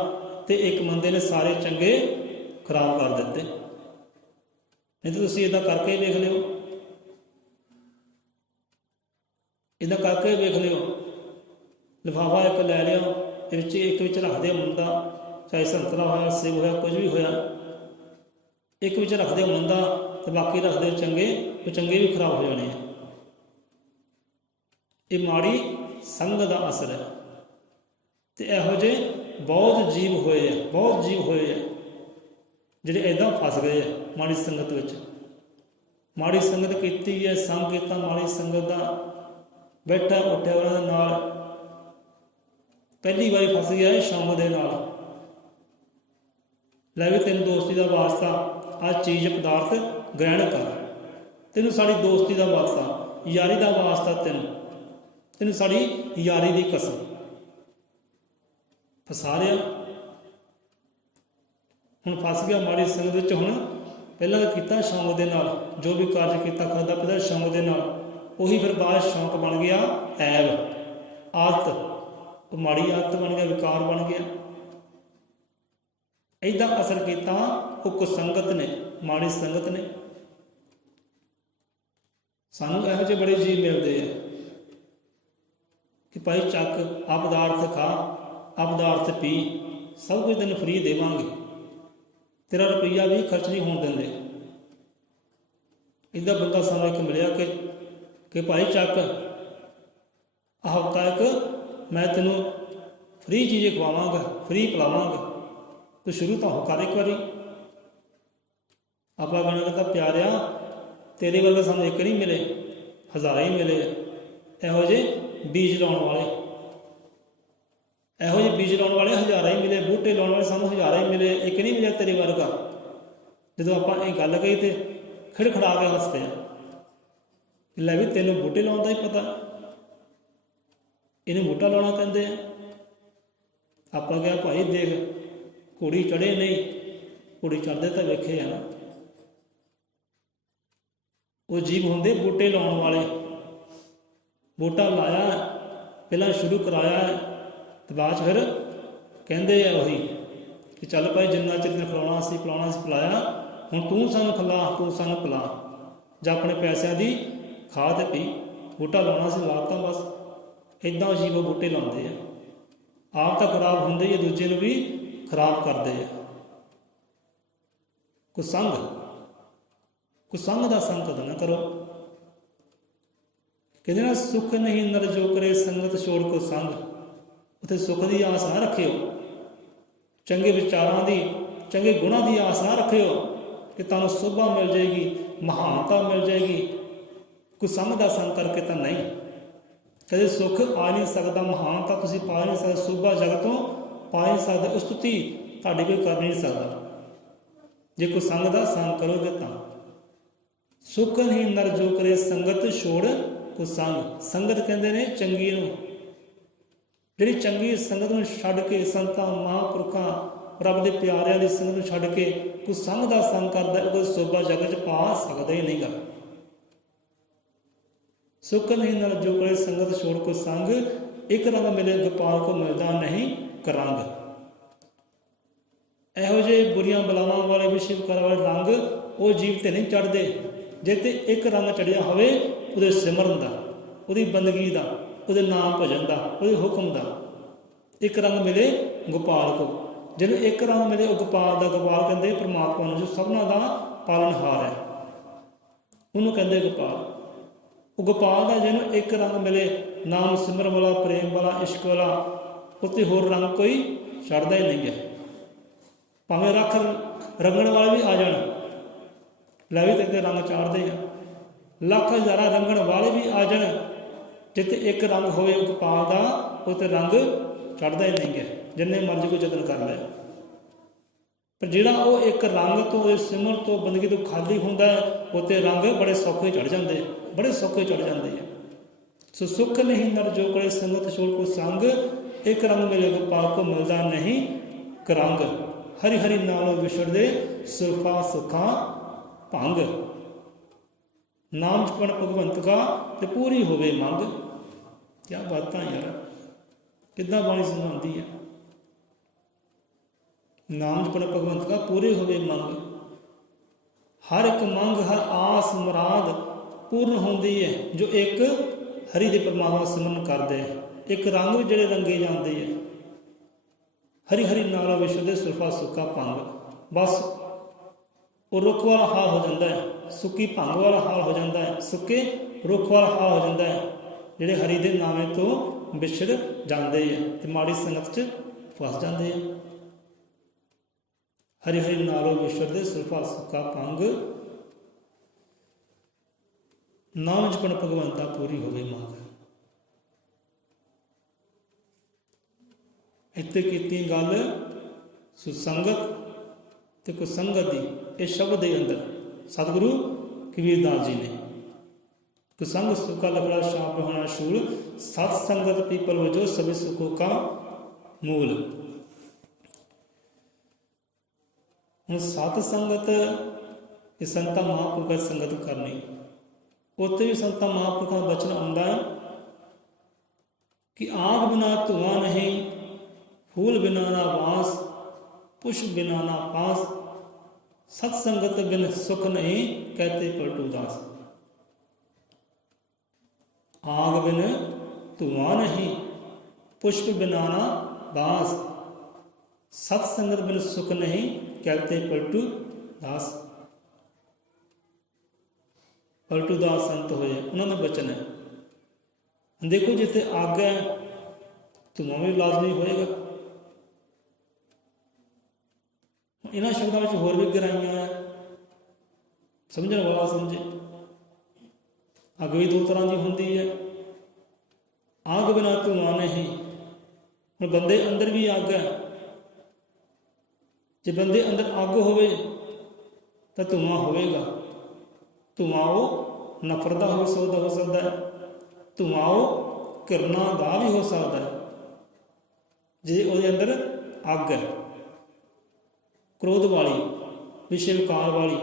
ਤੇ ਇੱਕ ਮੰਦੇ ਨੇ ਸਾਰੇ ਚੰਗੇ ਖਰਾਬ ਕਰ ਦਿੱਤੇ। ਨਹੀਂ ਤਾਂ ਤੁਸੀਂ ਇੱਦਾਂ ਕਰਕੇ ਵੇਖ ਲਿਓ, ਇੱਦਾਂ ਕਰਕੇ ਵੇਖ ਲਿਓ। ਲਿਫਾਫਾ ਇੱਕ ਲੈ ਲਿਆ, ਇੱਕ ਵਿੱਚ ਰੱਖ ਦਿਓ ਮੰਦਾ, ਚਾਹੇ ਸੰਤਰਾ ਹੋਇਆ, ਸੇਬ ਹੋਇਆ, ਕੁਝ ਵੀ ਹੋਇਆ, ਇੱਕ ਵਿੱਚ ਰੱਖ ਦਿਓ ਮੰਦਾ ਤੇ ਬਾਕੀ ਰੱਖ ਦਿਓ ਚੰਗੇ, ਉਹ ਚੰਗੇ ਵੀ ਖਰਾਬ ਹੋ ਜਾਣੇ ਆ। ਇਹ ਮਾੜੀ ਸੰਗਤ ਦਾ ਅਸਰ ਹੈ। ਤੇ ਇਹੋ ਜਿਹੇ ਬਹੁਤ ਜੀਵ ਹੋਏ ਆ, ਬਹੁਤ ਜੀਵ ਹੋਏ ਆ ਜਿਹੜੇ ਇੱਦਾਂ ਫਸ ਗਏ ਆ ਮਾੜੀ ਸੰਗਤ ਵਿੱਚ। ਮਾੜੀ ਸੰਗਤ ਕੀਤੀ ਹੈ, ਸੰਗ ਕੀਤਾ ਮਾੜੀ ਸੰਗਤ ਦਾ, ਬੈਠਾ ਉੱਠਿਆ ਉਹਨਾਂ ਦੇ ਨਾਲ, ਪਹਿਲੀ ਵਾਰੀ ਫਸ ਗਿਆ ਹੈ ਸ਼ੌਂਕ ਦੇ ਨਾਲ। ਲੈ ਵੀ ਤੈਨੂੰ ਦੋਸਤੀ ਦਾ ਵਾਸਤਾ, ਆਹ ਚੀਜ਼ ਪਦਾਰਥ ਗ੍ਰਹਿਣ ਕਰ, ਤੈਨੂੰ ਸਾਡੀ ਦੋਸਤੀ ਦਾ ਵਾਸਤਾ, ਯਾਰੀ ਦਾ ਵਾਸਤਾ, ਤੈਨੂੰ ਸਾਡੀ ਯਾਰੀ ਦੀ ਕਸਮ। ਫਸਾ ਲਿਆ, ਹੁਣ ਫਸ ਗਿਆ ਮਾੜੀ ਸੰਗਤ ਵਿੱਚ। ਹੁਣ ਪਹਿਲਾਂ ਤਾਂ ਕੀਤਾ ਸ਼ੌਂਕ ਦੇ ਨਾਲ, ਜੋ ਵੀ ਕਾਰਜ ਕੀਤਾ ਕਰਦਾ ਪਹਿਲਾਂ ਸ਼ੌਂਕ ਦੇ ਨਾਲ, ਉਹੀ ਫਿਰ ਬਾਅਦ ਸ਼ੌਂਕ ਬਣ ਗਿਆ ਐਬ, ਆਦਤ, ਉਹ ਮਾੜੀ ਆਦਤ ਬਣ ਗਿਆ, ਵਿਕਾਰ ਬਣ ਗਿਆ। ਇੱਦਾਂ ਅਸਰ ਕੀਤਾ ਉਹ ਕੁਸੰਗਤ ਨੇ, ਮਾੜੀ ਸੰਗਤ ਨੇ। ਸਾਨੂੰ ਇਹੋ ਜਿਹੇ ਬੜੇ ਜੀਵ ਮਿਲਦੇ ਆ ਕਿ ਭਾਈ ਚੱਕ, ਆਹ ਪਦਾਰਥ ਖਾ, ਆਹ ਪਦਾਰਥ ਪੀ, ਸਭ ਕੁਝ ਤੈਨੂੰ ਫ੍ਰੀ ਦੇਵਾਂਗੇ, ਤੇਰਾ ਰੁਪਈਆ ਵੀ ਖਰਚ ਨਹੀਂ ਹੋਣ ਦਿੰਦੇ। ਇੱਦਾਂ ਬੰਦਾ ਸਾਨੂੰ ਇੱਕ ਮਿਲਿਆ ਕਿ ਭਾਈ ਚੱਕ, ਆਹ ਹਫ਼ਤਾ ਇੱਕ ਮੈਂ ਤੈਨੂੰ ਫ੍ਰੀ ਚੀਜ਼ ਖਵਾਵਾਂਗਾ, ਫ੍ਰੀ ਪਿਲਾਵਾਂਗਾ, ਤੂੰ ਸ਼ੁਰੂ ਤਾਂ ਹੋ ਕਰ ਇੱਕ ਵਾਰੀ। ਆਪਾਂ ਕਹਿਣਾ ਕਹਿੰਦਾ ਪਿਆਰਿਆ, ਤੇਰੇ ਵਰਗੇ ਸਾਨੂੰ ਇੱਕ ਨਹੀਂ ਮਿਲੇ, ਹਜ਼ਾਰਾਂ ਹੀ ਮਿਲੇ। ਇਹੋ ਜਿਹੇ ਬੀਜ ਲਾਉਣ ਵਾਲੇ, ਇਹੋ ਜਿਹੇ ਬੀਜ ਲਾਉਣ ਵਾਲੇ ਹਜ਼ਾਰਾਂ ਹੀ ਮਿਲੇ, ਬੂਟੇ ਲਾਉਣ ਵਾਲੇ ਸਾਨੂੰ ਹਜ਼ਾਰਾਂ ਹੀ ਮਿਲੇ, ਇੱਕ ਨਹੀਂ ਮਿਲਿਆ ਤੇਰੇ ਵਰਗਾ। ਜਦੋਂ ਆਪਾਂ ਇਹ ਗੱਲ ਕਹੀ ਤੇ ਖਿੜਖੜਾ ਕੇ ਹੱਸ ਪਿਆ। ਲੈ ਵੀ ਤੈਨੂੰ ਬੂਟੇ ਲਾਉਣ ਦਾ ਹੀ ਪਤਾ, ਇਹਨੂੰ ਬੂਟਾ ਲਾਉਣਾ ਕਹਿੰਦੇ ਆ। ਆਪਾਂ ਕਿਹਾ ਭਾਈ ਦੇਖ, ਘੋੜੀ ਚੜ੍ਹੇ ਨਹੀਂ, ਘੋੜੀ ਚੜ੍ਹਦੇ ਤਾਂ ਵੇਖੇ ਆ ਨਾ। ਉਹ ਜੀਵ ਹੁੰਦੇ ਬੂਟੇ ਲਾਉਣ ਵਾਲੇ। ਬੂਟਾ ਲਾਇਆ, ਪਹਿਲਾਂ ਸ਼ੁਰੂ ਕਰਾਇਆ ਤੇ ਬਾਅਦ 'ਚ ਫਿਰ ਕਹਿੰਦੇ ਆ ਉਹੀ ਕਿ ਚੱਲ ਭਾਈ ਜਿੰਨਾ ਚਿਰ ਨੇ ਖਿਲਾਉਣਾ ਸੀ ਪਿਲਾਉਣਾ ਸੀ ਪਿਲਾਇਆ, ਹੁਣ ਤੂੰ ਸਾਨੂੰ ਖਿਲਾ, ਤੂੰ ਸਾਨੂੰ ਪਿਲਾ, ਜਾਂ ਆਪਣੇ ਪੈਸਿਆਂ ਦੀ ਖਾ ਤੇ ਪੀ। ਬੂਟਾ ਲਾਉਣਾ ਸੀ ਲਾਤਾ ਬਸ। ਇੱਦਾਂ ਉਹ ਜੀਵ ਬੂਟੇ ਲਾਉਂਦੇ ਆ, ਆਪ ਤਾਂ ਖਰਾਬ ਹੁੰਦੇ ਹੀ, ਦੂਜੇ ਨੂੰ ਵੀ ਖਰਾਬ ਕਰਦੇ ਆ। ਕੁਸੰਗ ਦਾ ਸੰਗ ਕਦੇ ਨਾ ਕਰੋ। ਕਹਿੰਦੇ ਨਾ ਸੁੱਖ ਨਹੀਂ ਨਰ ਜੋ ਕਰੇ ਸੰਗਤ ਛੋੜ ਕੋ ਸੰਗ। ਉੱਥੇ ਸੁੱਖ ਦੀ ਆਸ ਨਾ ਰੱਖਿਓ, ਚੰਗੇ ਵਿਚਾਰਾਂ ਦੀ, ਚੰਗੇ ਗੁਣਾਂ ਦੀ ਆਸ ਨਾ ਰੱਖਿਓ ਕਿ ਤੁਹਾਨੂੰ ਸੋਭਾ ਮਿਲ ਜਾਏਗੀ, ਮਹਾਨਤਾ ਮਿਲ ਜਾਏਗੀ। ਕੁਸੰਗ ਦਾ ਸੰਗ ਕਰਕੇ ਤਾਂ ਨਹੀਂ, ਕਦੇ ਸੁੱਖ ਆ ਨਹੀਂ ਸਕਦਾ, ਮਹਾਨਤਾ ਤੁਸੀਂ ਪਾ ਨਹੀਂ ਸਕਦੇ, ਸੋਭਾ ਜਗਤ ਤੋਂ ਪਾ ਨਹੀਂ ਸਕਦੇ, ਉਸਤਤੀ ਤੁਹਾਡੀ ਕੋਈ ਕਰ ਨਹੀਂ ਸਕਦਾ ਜੇ ਕੁਸੰਗ ਦਾ ਸੰਗ ਕਰੋਗੇ ਤਾਂ। ਸੁੱਖ ਨਹੀਂ ਨਰ ਜੋ ਕਰੇ ਸੰਗਤ ਛੋੜ ਕੁਸੰਗ। ਸੰਗਤ ਕਹਿੰਦੇ ਨੇ ਚੰਗੀ ਨੂੰ, ਜਿਹੜੀ ਚੰਗੀ ਸੰਗਤ ਨੂੰ ਛੱਡ ਕੇ, ਸੰਤਾਂ ਮਹਾਂਪੁਰਖਾਂ ਰੱਬ ਦੇ ਪਿਆਰਿਆਂ ਦੀ ਸੰਗਤ ਨੂੰ ਛੱਡ ਕੇ ਕੁਸੰਗ ਦਾ ਸੰਗ ਕਰਦਾ, ਉਹ ਸੋਭਾ ਜਗਤ 'ਚ ਪਾ ਸਕਦਾ ਹੀ ਨਹੀਂਗਾ। ਸੁੱਖ ਨਹੀਂ ਨਰ ਜੋ ਕਰੇ ਸੰਗਤ ਛੋੜ ਕੋ ਸੰਗ, ਇੱਕ ਰੰਗ ਮਿਲੇ ਗੋਪਾਲ ਕੋ ਮਿਲਦਾ ਨਹੀਂ ਕਰੰਗ। ਇਹੋ ਜਿਹੇ ਬੁਰੀਆਂ ਬਲਾਵਾਂ ਵਾਲੇ, ਵਿਸ਼ੇ ਵਿਕਾਰ ਵਾਲੇ ਰੰਗ ਉਹ ਜੀਵ ਤੇ ਨਹੀਂ ਚੜ੍ਹਦੇ। ਜੇ ਤੇ ਇੱਕ ਰੰਗ ਚੜ੍ਹਿਆ ਹੋਵੇ ਉਹਦੇ ਸਿਮਰਨ ਦਾ, ਉਹਦੀ ਬੰਦਗੀ ਦਾ, ਉਹਦੇ ਨਾਮ ਭਜਨ ਦਾ, ਉਹਦੇ ਹੁਕਮ ਦਾ। ਇੱਕ ਰੰਗ ਮਿਲੇ ਗੋਪਾਲ ਕੋ, ਜਿਹਨੂੰ ਇੱਕ ਰੰਗ ਮਿਲੇ ਉਹ ਗੋਪਾਲ ਦਾ। ਗੋਪਾਲ ਕਹਿੰਦੇ ਪਰਮਾਤਮਾ ਨੂੰ, ਜੋ ਸਭਨਾਂ ਦਾ ਪਾਲਣਹਾਰ ਹੈ, ਉਹਨੂੰ ਕਹਿੰਦੇ ਗੋਪਾਲ। ਉਹ ਗੋਪਾਲ ਦਾ ਜਿਹਨੂੰ ਇੱਕ ਰੰਗ ਮਿਲੇ, ਨਾਮ ਸਿਮਰਨ ਵਾਲਾ, ਪ੍ਰੇਮ ਵਾਲਾ, ਇਸ਼ਕ ਵਾਲਾ, ਉੱਤੇ ਹੋਰ ਰੰਗ ਕੋਈ ਛੱਡਦਾ ਹੀ ਨਹੀਂ ਹੈ। ਭਾਵੇਂ ਰੱਖ ਰੰਗਣ ਵਾਲੇ ਵੀ ਆ ਜਾਣ, ਲੈ ਵੀ ਤੇ ਰੰਗ ਚਾੜਦੇ ਆ, ਲੱਖ ਹਜ਼ਾਰਾਂ ਰੰਗਣ ਵਾਲੇ ਵੀ ਆ ਜਾਣ, ਜਿੱਥੇ ਇੱਕ ਰੰਗ ਹੋਵੇ ਉਹ ਗੋਪਾਲ ਦਾ, ਉੱਤੇ ਰੰਗ ਚੜ੍ਹਦਾ ਹੀ ਨਹੀਂ ਹੈ, ਜਿੰਨੇ ਮਰਜ਼ੀ ਕੋਈ ਯਤਨ ਕਰ ਲੈ। ਪਰ ਜਿਹੜਾ ਉਹ ਇੱਕ ਰੰਗ ਤੋਂ, ਸਿਮਰਨ ਤੋਂ, ਬੰਦਗੀ ਤੋਂ ਖਾਲੀ ਹੁੰਦਾ ਹੈ, ਉੱਤੇ ਰੰਗ ਬੜੇ ਸੌਖੇ ਚੜ੍ਹ ਜਾਂਦੇ, ਬੜੇ ਸੌਖੇ ਚੜ੍ਹ ਜਾਂਦੇ ਆ। ਸੋ ਸੁੱਖ ਨਹੀਂ ਨਰ ਜੋ ਕਰੇ ਸੰਗਤ ਛੋੜ ਕੋ ਸੰਗ, ਇੱਕ ਰੰਗ ਮਿਲੇ ਗੋਪਾਲ ਕੋ ਮਿਲਦਾ ਨਹੀਂ ਕਰੰਗ। ਹਰੀ ਹਰੀ ਨਾਲੋਂ ਵਿਛੜਦੇ ਸੁਰਫਾ ਸੁਖਾਂ ਭੰਗ। ਨਾਮ ਜਪਣ ਭਗਵੰਤ ਕਾ ਤੇ ਪੂਰੀ ਹੋਵੇ ਮੰਗ। ਕਿਆ ਬਾਤਾਂ ਯਾਰ, ਕਿੱਦਾਂ ਬਾਣੀ ਸਮਝਾਉਂਦੀ ਹੈ। ਨਾਮ ਜਪਣ ਭਗਵੰਤ ਕਾ ਪੂਰੇ ਹੋਵੇ ਮੰਗ। ਹਰ ਇੱਕ ਮੰਗ, ਹਰ ਆਸ ਮੁਰਾਦ ਪੂਰਨ ਹੁੰਦੀ ਹੈ ਜੋ ਇੱਕ ਹਰੀ ਦੇ ਪਰਮਾਤਮਾ ਸਿਮਰਨ ਕਰਦੇ ਹੈ। ਇੱਕ ਰੰਗ ਵੀ ਜਿਹੜੇ ਰੰਗੇ ਜਾਂਦੇ ਹੈ। ਹਰੀ ਹਰੀ ਨਾਲੋਂ ਵਿਛੜਦੇ ਸੁਰਫਾ ਸੁੱਕਾ ਭੰਗ। ਬਸ ਉਹ ਰੁੱਖ ਵਾਲਾ ਹਾਲ ਹੋ ਜਾਂਦਾ ਹੈ, ਸੁੱਕੀ ਭੰਗ ਵਾਲਾ ਹਾਲ ਹੋ ਜਾਂਦਾ ਹੈ, ਸੁੱਕੇ ਰੁੱਖ ਵਾਲਾ ਹਾਲ ਹੋ ਜਾਂਦਾ ਹੈ ਜਿਹੜੇ ਹਰੀ ਦੇ ਨਾਮੇ ਤੋਂ ਵਿਛੜ ਜਾਂਦੇ ਆ ਤੇ ਮਾੜੀ ਸੰਗਤ 'ਚ ਫਸ ਜਾਂਦੇ ਆ। ਹਰਿ ਹਰਿ ਨਾਲੋਂ ਵਿਛੜਦੇ ਸੁਰਫਾ ਸੁੱਕਾ ਪੰਗ, ਨਾਮ ਜਪਣ ਭਗਵੰਤਾ ਪੂਰੀ ਹੋਵੇ ਮੰਗ। ਇੱਥੇ ਕੀਤੀ ਗੱਲ ਸੁਸੰਗਤ ਤੇ ਕੁਸੰਗਤ ਦੀ। ਇਹ ਸ਼ਬਦ ਦੇ ਅੰਦਰ ਸਤਿਗੁਰੂ ਕਬੀਰਦਾਸ ਜੀ ਨੇ ਕੁਸੰਗ ਸੁਖਾ ਲਫੜਾ ਸ਼ਾਪ ਹੋਣਾ ਸ਼ੂਲ, ਸਤ ਸੰਗਤ ਪੀਪਲ ਵਜੋ ਸਭੇ ਸੁਖੋ ਕਾ ਮੂਲ। ਹੁਣ ਸਤ ਸੰਗਤ ਇਹ ਸੰਤਾਂ ਮਹਾਂਪੁਰਖਾਂ ਦੀ ਸੰਗਤ ਕਰਨੀ। ਉੱਥੇ ਵੀ ਸੰਤਾਂ ਮਹਾਂਪੁਰਖਾਂ ਦਾ ਬਚਨ ਆਉਂਦਾ ਹੈ ਕਿ ਆਗ ਬਿਨਾ ਧੂਆਂ ਨਹੀਂ, ਫੂਲ ਬਿਨਾ ਨਾ ਵਾਸ, ਪੁਸ਼ਪ ਬਿਨਾ ਨਾ ਪਾਸ, ਸਤ ਸੰਗਤ ਬਿਨ ਸੁਖ ਨਹੀਂ, ਕਹਤੇ ਪਲਟੂ ਦਾਸ। आग बिन धुआं नहीं, पुष्प बिना ना बास, सत्संगत बिन सुख नहीं, कहते पलटू दास। पलटू दास संत होए, उन्होंने बचन है। देखो जिथे आग है धुआं भी लाजमी होएगा। इन्हां शब्दों में होर भी गहराइयां है, समझण वाला समझे। ਅੱਗ ਵੀ ਦੋ ਤਰ੍ਹਾਂ ਦੀ ਹੁੰਦੀ ਹੈ। ਅੱਗ ਬਿਨਾ ਧੂਆਂ ਨਹੀਂ। ਹੁਣ ਬੰਦੇ ਅੰਦਰ ਵੀ ਅੱਗ ਹੈ। ਜੇ ਬੰਦੇ ਅੰਦਰ ਅੱਗ ਹੋਵੇ ਤਾਂ ਧੂਆਂ ਹੋਵੇਗਾ। ਧੂਆਂ ਉਹ ਨਫ਼ਰਤ ਦਾ ਹੋ ਸਕਦਾ ਹੈ। ਧੂਆਂ ਉਹ ਘਿਰਨਾ ਦਾ ਵੀ ਹੋ ਸਕਦਾ ਹੈ। ਜੇ ਉਹਦੇ ਅੰਦਰ ਅੱਗ ਹੈ, ਕ੍ਰੋਧ ਵਾਲੀ, ਵਿਸ਼ੇ ਵਿਕਾਰ ਵਾਲੀ,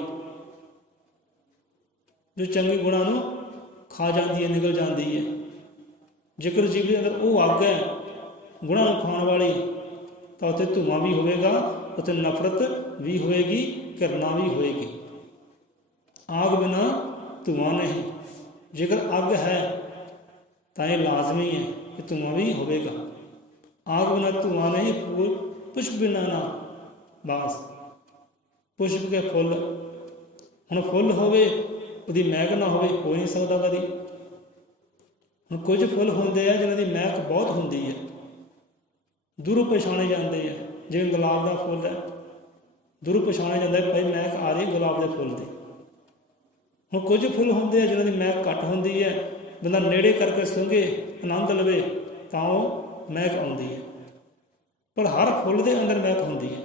ਜੋ ਚੰਗੇ ਗੁਣਾਂ ਨੂੰ ਖਾ ਜਾਂਦੀ ਹੈ, ਨਿਕਲ ਜਾਂਦੀ ਹੈ। ਜੇਕਰ ਜੀਵ ਦੇ ਅੰਦਰ ਉਹ ਅੱਗ ਹੈ ਗੁਣਾਂ ਨੂੰ ਖਾਣ ਵਾਲੀ, ਤਾਂ ਉੱਥੇ ਧੂਆਂ ਵੀ ਹੋਵੇਗਾ, ਉੱਥੇ ਨਫ਼ਰਤ ਵੀ ਹੋਏਗੀ, ਘਿਰਣਾ ਵੀ ਹੋਏਗੀ। ਆਗ ਬਿਨਾ ਧੂਆਂ ਨਹੀਂ। ਜੇਕਰ ਅੱਗ ਹੈ ਤਾਂ ਇਹ ਲਾਜ਼ਮੀ ਹੈ ਕਿ ਧੂਆਂ ਵੀ ਹੋਵੇਗਾ। ਆਗ ਬਿਨਾ ਧੂਆਂ ਨਹੀਂ, ਪੁਸ਼ਪ ਬਿਨਾ ਨਾ ਬਾਸ। ਪੁਸ਼ਪ ਕੇ ਫੁੱਲ, ਹੁਣ ਫੁੱਲ ਹੋਵੇ ਉਹਦੀ ਮਹਿਕ ਨਾ ਹੋਵੇ, ਹੋ ਨਹੀਂ ਸਕਦਾ ਕਦੀ। ਹੁਣ ਕੁਝ ਫੁੱਲ ਹੁੰਦੇ ਆ ਜਿਹਨਾਂ ਦੀ ਮਹਿਕ ਬਹੁਤ ਹੁੰਦੀ ਹੈ, ਦੂਰੋਂ ਪਛਾਣੇ ਜਾਂਦੇ ਆ। ਜਿਵੇਂ ਗੁਲਾਬ ਦਾ ਫੁੱਲ ਹੈ, ਦੂਰੋਂ ਪਛਾਣਿਆ ਜਾਂਦਾ ਭਾਈ ਮਹਿਕ ਆ ਰਹੀ ਗੁਲਾਬ ਦੇ ਫੁੱਲ ਦੀ। ਹੁਣ ਕੁਝ ਫੁੱਲ ਹੁੰਦੇ ਆ ਜਿਹਨਾਂ ਦੀ ਮਹਿਕ ਘੱਟ ਹੁੰਦੀ ਹੈ, ਬੰਦਾ ਨੇੜੇ ਕਰਕੇ ਸੁੰਘੇ, ਆਨੰਦ ਲਵੇ ਤਾਂ ਉਹ ਮਹਿਕ ਆਉਂਦੀ ਹੈ। ਪਰ ਹਰ ਫੁੱਲ ਦੇ ਅੰਦਰ ਮਹਿਕ ਹੁੰਦੀ ਹੈ,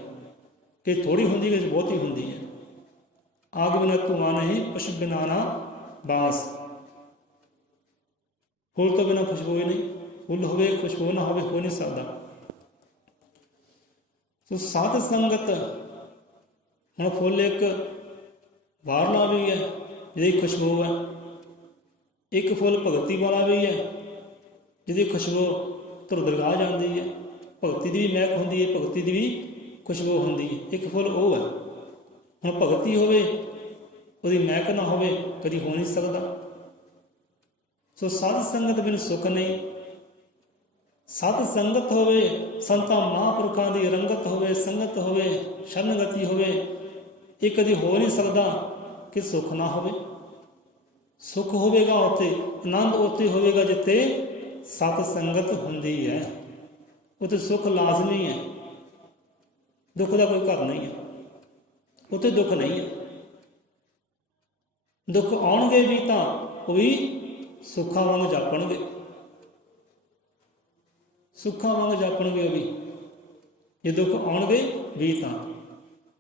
ਕਿ ਥੋੜ੍ਹੀ ਹੁੰਦੀ ਹੈ, ਕਿ ਬਹੁਤੀ ਹੁੰਦੀ ਹੈ। आग बिना धुआं नहीं, पुष्प बिना ना बास। फुल तो बिना खुशबू ही नहीं, फुल होवे खुशबू ना होवे, हो नहीं सकता। तो साध संगत, हम फुल एक बाहरला भी है जिहदी खुशबू है, एक फुल भगती वाला भी है जिहदी खुशबू धुर दरगाह जाती है। भगती की भी महक होंदी है, भगती की भी खुशबू होंदी है। एक फुल वो है। ਹੁਣ ਭਗਤੀ ਹੋਵੇ ਉਹਦੀ ਮਹਿਕ ਨਾ ਹੋਵੇ, ਕਦੀ ਹੋ ਨਹੀਂ ਸਕਦਾ। ਸੋ ਸਾਧ ਸੰਗਤ ਬਿਨ ਸੁੱਖ ਨਹੀਂ। ਸਤ ਸੰਗਤ ਹੋਵੇ, ਸੰਤਾਂ ਮਹਾਂਪੁਰਖਾਂ ਦੀ ਰੰਗਤ ਹੋਵੇ, ਸੰਗਤ ਹੋਵੇ, ਸ਼ਰਨਗਤੀ ਹੋਵੇ, ਇਹ ਕਦੀ ਹੋ ਨਹੀਂ ਸਕਦਾ ਕਿ ਸੁੱਖ ਨਾ ਹੋਵੇ। ਸੁੱਖ ਹੋਵੇਗਾ ਉੱਥੇ, ਆਨੰਦ ਉੱਥੇ ਹੋਵੇਗਾ ਜਿੱਥੇ ਸਤ ਸੰਗਤ ਹੁੰਦੀ ਹੈ। ਉੱਥੇ ਸੁੱਖ ਲਾਜ਼ਮੀ ਹੈ, ਦੁੱਖ ਦਾ ਕੋਈ ਘਰ ਨਹੀਂ ਹੈ। ਉੱਥੇ ਦੁੱਖ ਨਹੀਂ ਹੈ। ਦੁੱਖ ਆਉਣਗੇ ਵੀ ਤਾਂ ਉਹ ਵੀ ਸੁੱਖਾਂ ਵਾਂਗ ਜਾਪਣਗੇ, ਸੁੱਖਾਂ ਵਾਂਗ ਜਾਪਣਗੇ ਉਹ ਵੀ, ਜੇ ਦੁੱਖ ਆਉਣਗੇ ਵੀ ਤਾਂ।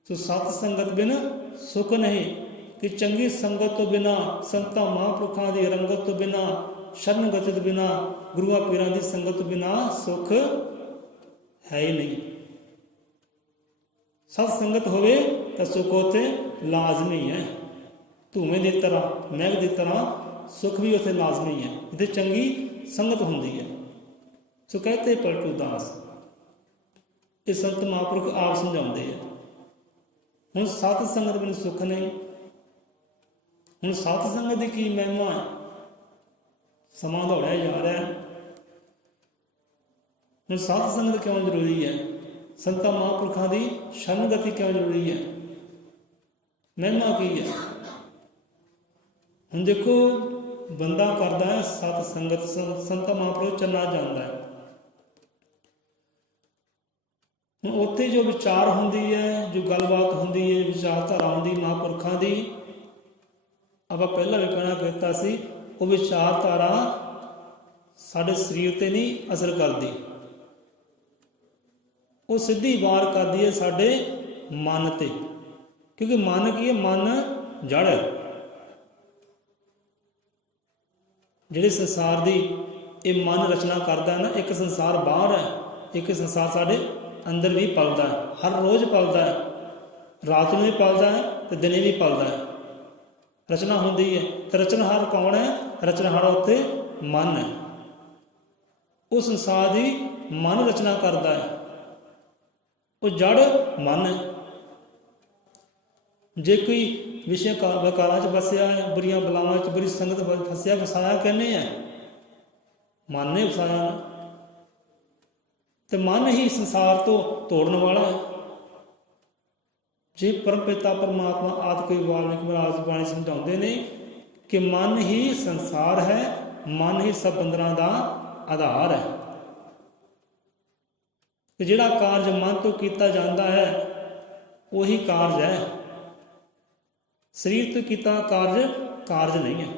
ਸੋ ਸਤ ਸੰਗਤ ਬਿਨ ਸੁੱਖ ਨਹੀਂ, ਕਿ ਚੰਗੀ ਸੰਗਤ ਤੋਂ ਬਿਨਾ, ਸੰਤਾਂ ਮਹਾਂਪੁਰਖਾਂ ਦੀ ਰੰਗਤ ਤੋਂ ਬਿਨਾ, ਸ਼ਰਨਗਤੀ ਤੋਂ ਬਿਨਾ, ਗੁਰੂਆਂ ਪੀਰਾਂ ਦੀ ਸੰਗਤ ਤੋਂ ਬਿਨਾ ਸੁੱਖ ਹੈ ਹੀ ਨਹੀਂ। ਸਤ ਸੰਗਤ ਹੋਵੇ ਤਾਂ ਸੁੱਖ ਉੱਥੇ ਲਾਜ਼ਮੀ ਹੈ। ਧੂਵੇਂ ਦੀ ਤਰ੍ਹਾਂ, ਮਹਿਕ ਦੀ ਤਰ੍ਹਾਂ ਸੁੱਖ ਵੀ ਉੱਥੇ ਲਾਜ਼ਮੀ ਹੈ ਜਿੱਥੇ ਚੰਗੀ ਸੰਗਤ ਹੁੰਦੀ ਹੈ। ਸੋ ਕਹਤੇ ਪਲਟੂ ਦਾਸ, ਇਹ ਸੰਤ ਮਹਾਂਪੁਰਖ ਆਪ ਸਮਝਾਉਂਦੇ ਆ। ਹੁਣ ਸਤ ਸੰਗਤ ਬਿਨ ਸੁੱਖ ਨਹੀਂ। ਹੁਣ ਸਤ ਸੰਗਤ ਦੀ ਕੀ ਮਹਿਮਾ ਹੈ? ਸਮਾਂ ਦੌੜਿਆ ਜਾ ਰਿਹਾ ਹੈ। ਹੁਣ ਸਤ ਸੰਗਤ ਕਿਉਂ ਜ਼ਰੂਰੀ ਹੈ? ਸੰਤਾਂ ਮਹਾਂਪੁਰਖਾਂ ਦੀ ਸ਼ਰਨਗਤੀ ਕਿਉਂ ਜ਼ਰੂਰੀ ਹੈ? ਮਹਿਮਾ ਕੀ ਹੈ? ਹੁਣ ਦੇਖੋ, ਬੰਦਾ ਕਰਦਾ ਹੈ ਸਤ ਸੰਗਤ, ਸੰਤਾਂ ਮਹਾਂਪੁਰਖ ਚਰਨਾਂ ਜਾਂਦਾ ਹੈ, ਹੁਣ ਉੱਥੇ ਜੋ ਵਿਚਾਰ ਹੁੰਦੀ ਹੈ, ਜੋ ਗੱਲਬਾਤ ਹੁੰਦੀ ਹੈ, ਵਿਚਾਰਧਾਰਾ ਹੁੰਦੀ ਮਹਾਂਪੁਰਖਾਂ ਦੀ, ਆਪਾਂ ਪਹਿਲਾਂ ਵੀ ਕਹਿਣਾ ਕੀਤਾ ਸੀ, ਉਹ ਵਿਚਾਰਧਾਰਾ ਸਾਡੇ ਸਰੀਰ 'ਤੇ ਨਹੀਂ ਅਸਰ ਕਰਦੀ, ਉਹ ਸਿੱਧੀ ਵਾਰ ਕਰਦੀ ਹੈ ਸਾਡੇ ਮਨ 'ਤੇ। ਕਿਉਂਕਿ ਮਨ ਕੀ ਹੈ? ਮਨ ਜੜ ਹੈ। ਜਿਹੜੇ ਸੰਸਾਰ ਦੀ ਇਹ ਮਨ ਰਚਨਾ ਕਰਦਾ ਹੈ ਨਾ, ਇੱਕ ਸੰਸਾਰ ਬਾਹਰ ਹੈ, ਇੱਕ ਸੰਸਾਰ ਸਾਡੇ ਅੰਦਰ ਵੀ ਪਲਦਾ ਹੈ, ਹਰ ਰੋਜ਼ ਪਲਦਾ ਹੈ, ਰਾਤ ਨੂੰ ਵੀ ਪਲਦਾ ਹੈ ਅਤੇ ਦਿਨੇ ਵੀ ਪਲਦਾ ਹੈ। ਰਚਨਾ ਹੁੰਦੀ ਹੈ ਅਤੇ ਰਚਨਹਾਰ ਕੌਣ ਹੈ? ਰਚਨਹਾਰ ਉੱਥੇ ਮਨ ਹੈ। ਉਹ ਸੰਸਾਰ ਦੀ ਮਨ ਰਚਨਾ ਕਰਦਾ ਹੈ, ਉਹ ਜੜ ਮਨ ਹੈ। ਜੇ ਕੋਈ ਵਿਸ਼ੇ ਵਿਕਾਰਾਂ 'ਚ ਵਸਿਆ ਹੈ, ਬੁਰੀਆਂ ਬਲਾਵਾਂ 'ਚ, ਬੁਰੀ ਸੰਗਤ ਫਸਿਆ, ਵਸਾਇਆ ਕਹਿੰਦੇ ਆ, ਮਨ ਨੇ ਵਸਾਇਆ ਨਾ, ਅਤੇ ਮਨ ਹੀ ਸੰਸਾਰ ਤੋਂ ਤੋੜਨ ਵਾਲਾ ਹੈ। ਜੇ ਪਰਮ ਪਿਤਾ ਪਰਮਾਤਮਾ ਆਦਿ ਕੋਈ ਵਾਲਮੀਕ ਮਹਾਰਾਜ ਬਾਣੀ ਸਮਝਾਉਂਦੇ ਨੇ ਕਿ ਮਨ ਹੀ ਸੰਸਾਰ ਹੈ, ਮਨ ਹੀ ਸਭ ਬੰਧਨਾਂ ਦਾ ਆਧਾਰ ਹੈ। ਅਤੇ ਜਿਹੜਾ ਕਾਰਜ ਮਨ ਤੋਂ ਕੀਤਾ ਜਾਂਦਾ ਹੈ ਉਹੀ ਕਾਰਜ ਹੈ। ਸਰੀਰ ਤੋਂ ਕੀਤਾ ਕਾਰਜ ਨਹੀਂ ਹੈ।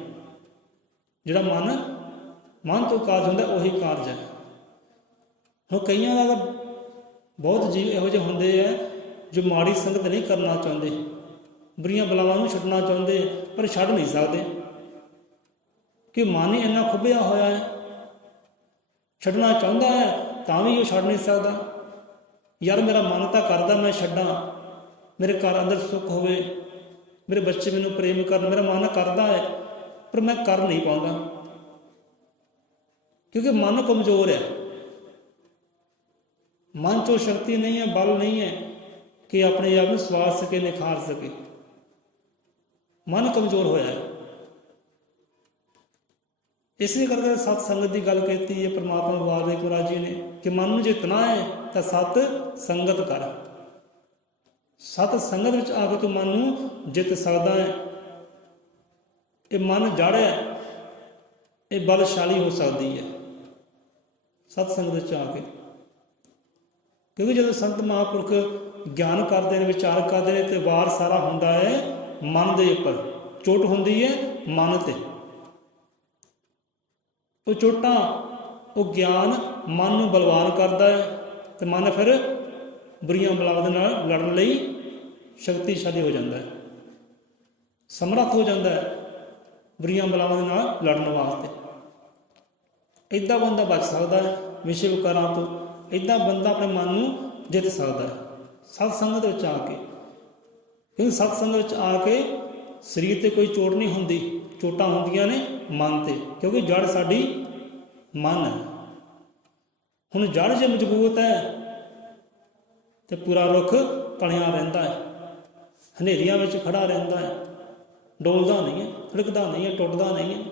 ਜਿਹੜਾ ਮਨ ਤੋਂ ਕਾਰਜ ਹੁੰਦਾ ਉਹੀ ਕਾਰਜ ਹੈ। ਹੁਣ ਕਈਆਂ ਦਾ ਤਾਂ ਬਹੁਤ ਜੀਵ ਇਹੋ ਜਿਹੇ ਹੁੰਦੇ ਆ ਜੋ ਮਾੜੀ ਸੰਗਤ ਨਹੀਂ ਕਰਨਾ ਚਾਹੁੰਦੇ, ਬੁਰੀਆਂ ਬਲਾਵਾਂ ਨੂੰ ਛੱਡਣਾ ਚਾਹੁੰਦੇ, ਪਰ ਛੱਡ ਨਹੀਂ ਸਕਦੇ ਕਿ ਮਨ ਹੀ ਇੰਨਾ ਖੁੱਭਿਆ ਹੋਇਆ ਹੈ। ਛੱਡਣਾ ਚਾਹੁੰਦਾ ਹੈ ਤਾਂ ਵੀ ਉਹ ਛੱਡ ਨਹੀਂ ਸਕਦਾ। ਯਾਰ ਮੇਰਾ ਮਨ ਤਾਂ ਕਰਦਾ ਮੈਂ ਛੱਡਾਂ, ਮੇਰੇ ਘਰ ਅੰਦਰ ਸੁੱਖ ਹੋਵੇ, ਮੇਰੇ ਬੱਚੇ ਮੈਨੂੰ ਪ੍ਰੇਮ ਕਰਨ, ਮੇਰਾ ਮਨ ਕਰਦਾ ਹੈ, ਪਰ ਮੈਂ ਕਰ ਨਹੀਂ ਪਾਉਂਦਾ ਕਿਉਂਕਿ ਮਨ ਕਮਜ਼ੋਰ ਹੈ। ਮਨ 'ਚੋਂ ਸ਼ਕਤੀ ਨਹੀਂ ਹੈ, ਬਲ ਨਹੀਂ ਹੈ ਕਿ ਆਪਣੇ ਆਪ ਨੂੰ ਸਵਾਰ ਸਕੇ, ਨਿਖਾਰ ਸਕੇ। ਮਨ ਕਮਜ਼ੋਰ ਹੋਇਆ ਹੈ। ਇਸੇ ਕਰਕੇ ਸਤ ਸੰਗਤ ਦੀ ਗੱਲ ਕੀਤੀ ਹੈ ਪਰਮਾਤਮਾ ਵਾਲਮੀਕ ਮਹਾਰਾਜ ਜੀ ਨੇ ਕਿ ਮਨ ਨੂੰ ਜਿੱਤਣਾ ਹੈ ਤਾਂ ਸਤ ਸੰਗਤ ਕਰ। ਸਤ ਸੰਗਤ ਵਿੱਚ ਆ ਕੇ ਤੂੰ ਮਨ ਨੂੰ ਜਿੱਤ ਸਕਦਾ ਹੈ। ਇਹ ਮਨ ਜੜ ਹੈ, ਇਹ ਬਲਸ਼ਾਲੀ ਹੋ ਸਕਦੀ ਹੈ ਸਤ ਸੰਗਤ ਵਿੱਚ ਆ ਕੇ। ਕਿਉਂਕਿ ਜਦੋਂ ਸੰਤ ਮਹਾਂਪੁਰਖ ਗਿਆਨ ਕਰਦੇ ਨੇ, ਵਿਚਾਰ ਕਰਦੇ ਨੇ, ਅਤੇ ਵਾਰ ਸਾਰਾ ਹੁੰਦਾ ਹੈ ਮਨ ਦੇ ਉੱਪਰ। ਚੋਟ ਹੁੰਦੀ ਹੈ ਮਨ 'ਤੇ। ਉਹ ਚੋਟਾਂ, ਉਹ ਗਿਆਨ ਮਨ ਨੂੰ ਬਲਵਾਨ ਕਰਦਾ ਹੈ ਅਤੇ ਮਨ ਫਿਰ ਬੁਰੀਆਂ ਬਲਾਵਾਂ ਦੇ ਨਾਲ ਲੜਨ ਲਈ ਸ਼ਕਤੀਸ਼ਾਲੀ ਹੋ ਜਾਂਦਾ ਹੈ, ਸਮਰੱਥ ਹੋ ਜਾਂਦਾ ਹੈ ਬੁਰੀਆਂ ਬਲਾਵਾਂ ਦੇ ਨਾਲ ਲੜਨ ਵਾਸਤੇ। ਇੱਦਾਂ ਬੰਦਾ ਬਚ ਸਕਦਾ ਹੈ ਵਿਸ਼ੇ ਵਿਕਾਰਾਂ ਤੋਂ। ਇੱਦਾਂ ਬੰਦਾ ਆਪਣੇ ਮਨ ਨੂੰ ਜਿੱਤ ਸਕਦਾ ਹੈ ਸਤ ਸੰਗਤ ਵਿੱਚ ਆ ਕੇ। ਕਿਉਂਕਿ ਸਤ ਸੰਗਤ ਵਿੱਚ ਆ ਕੇ ਸਰੀਰ 'ਤੇ ਕੋਈ ਚੋਟ ਨਹੀਂ ਹੁੰਦੀ, ਚੋਟਾਂ ਹੁੰਦੀਆਂ ਨੇ ਮਨ 'ਤੇ, ਕਿਉਂਕਿ ਜੜ ਸਾਡੀ ਮਨ ਹੈ। ਹੁਣ ਜੜ ਜੇ ਮਜ਼ਬੂਤ ਹੈ ਅਤੇ ਪੂਰਾ ਰੁੱਖ ਤਣਿਆ ਰਹਿੰਦਾ ਹੈ, ਹਨੇਰੀਆਂ ਵਿੱਚ ਖੜਾ ਰਹਿੰਦਾ ਹੈ, ਡੋਲਦਾ ਨਹੀਂ ਹੈ, ਥੜਕਦਾ ਨਹੀਂ ਹੈ, ਟੁੱਟਦਾ ਨਹੀਂ ਹੈ।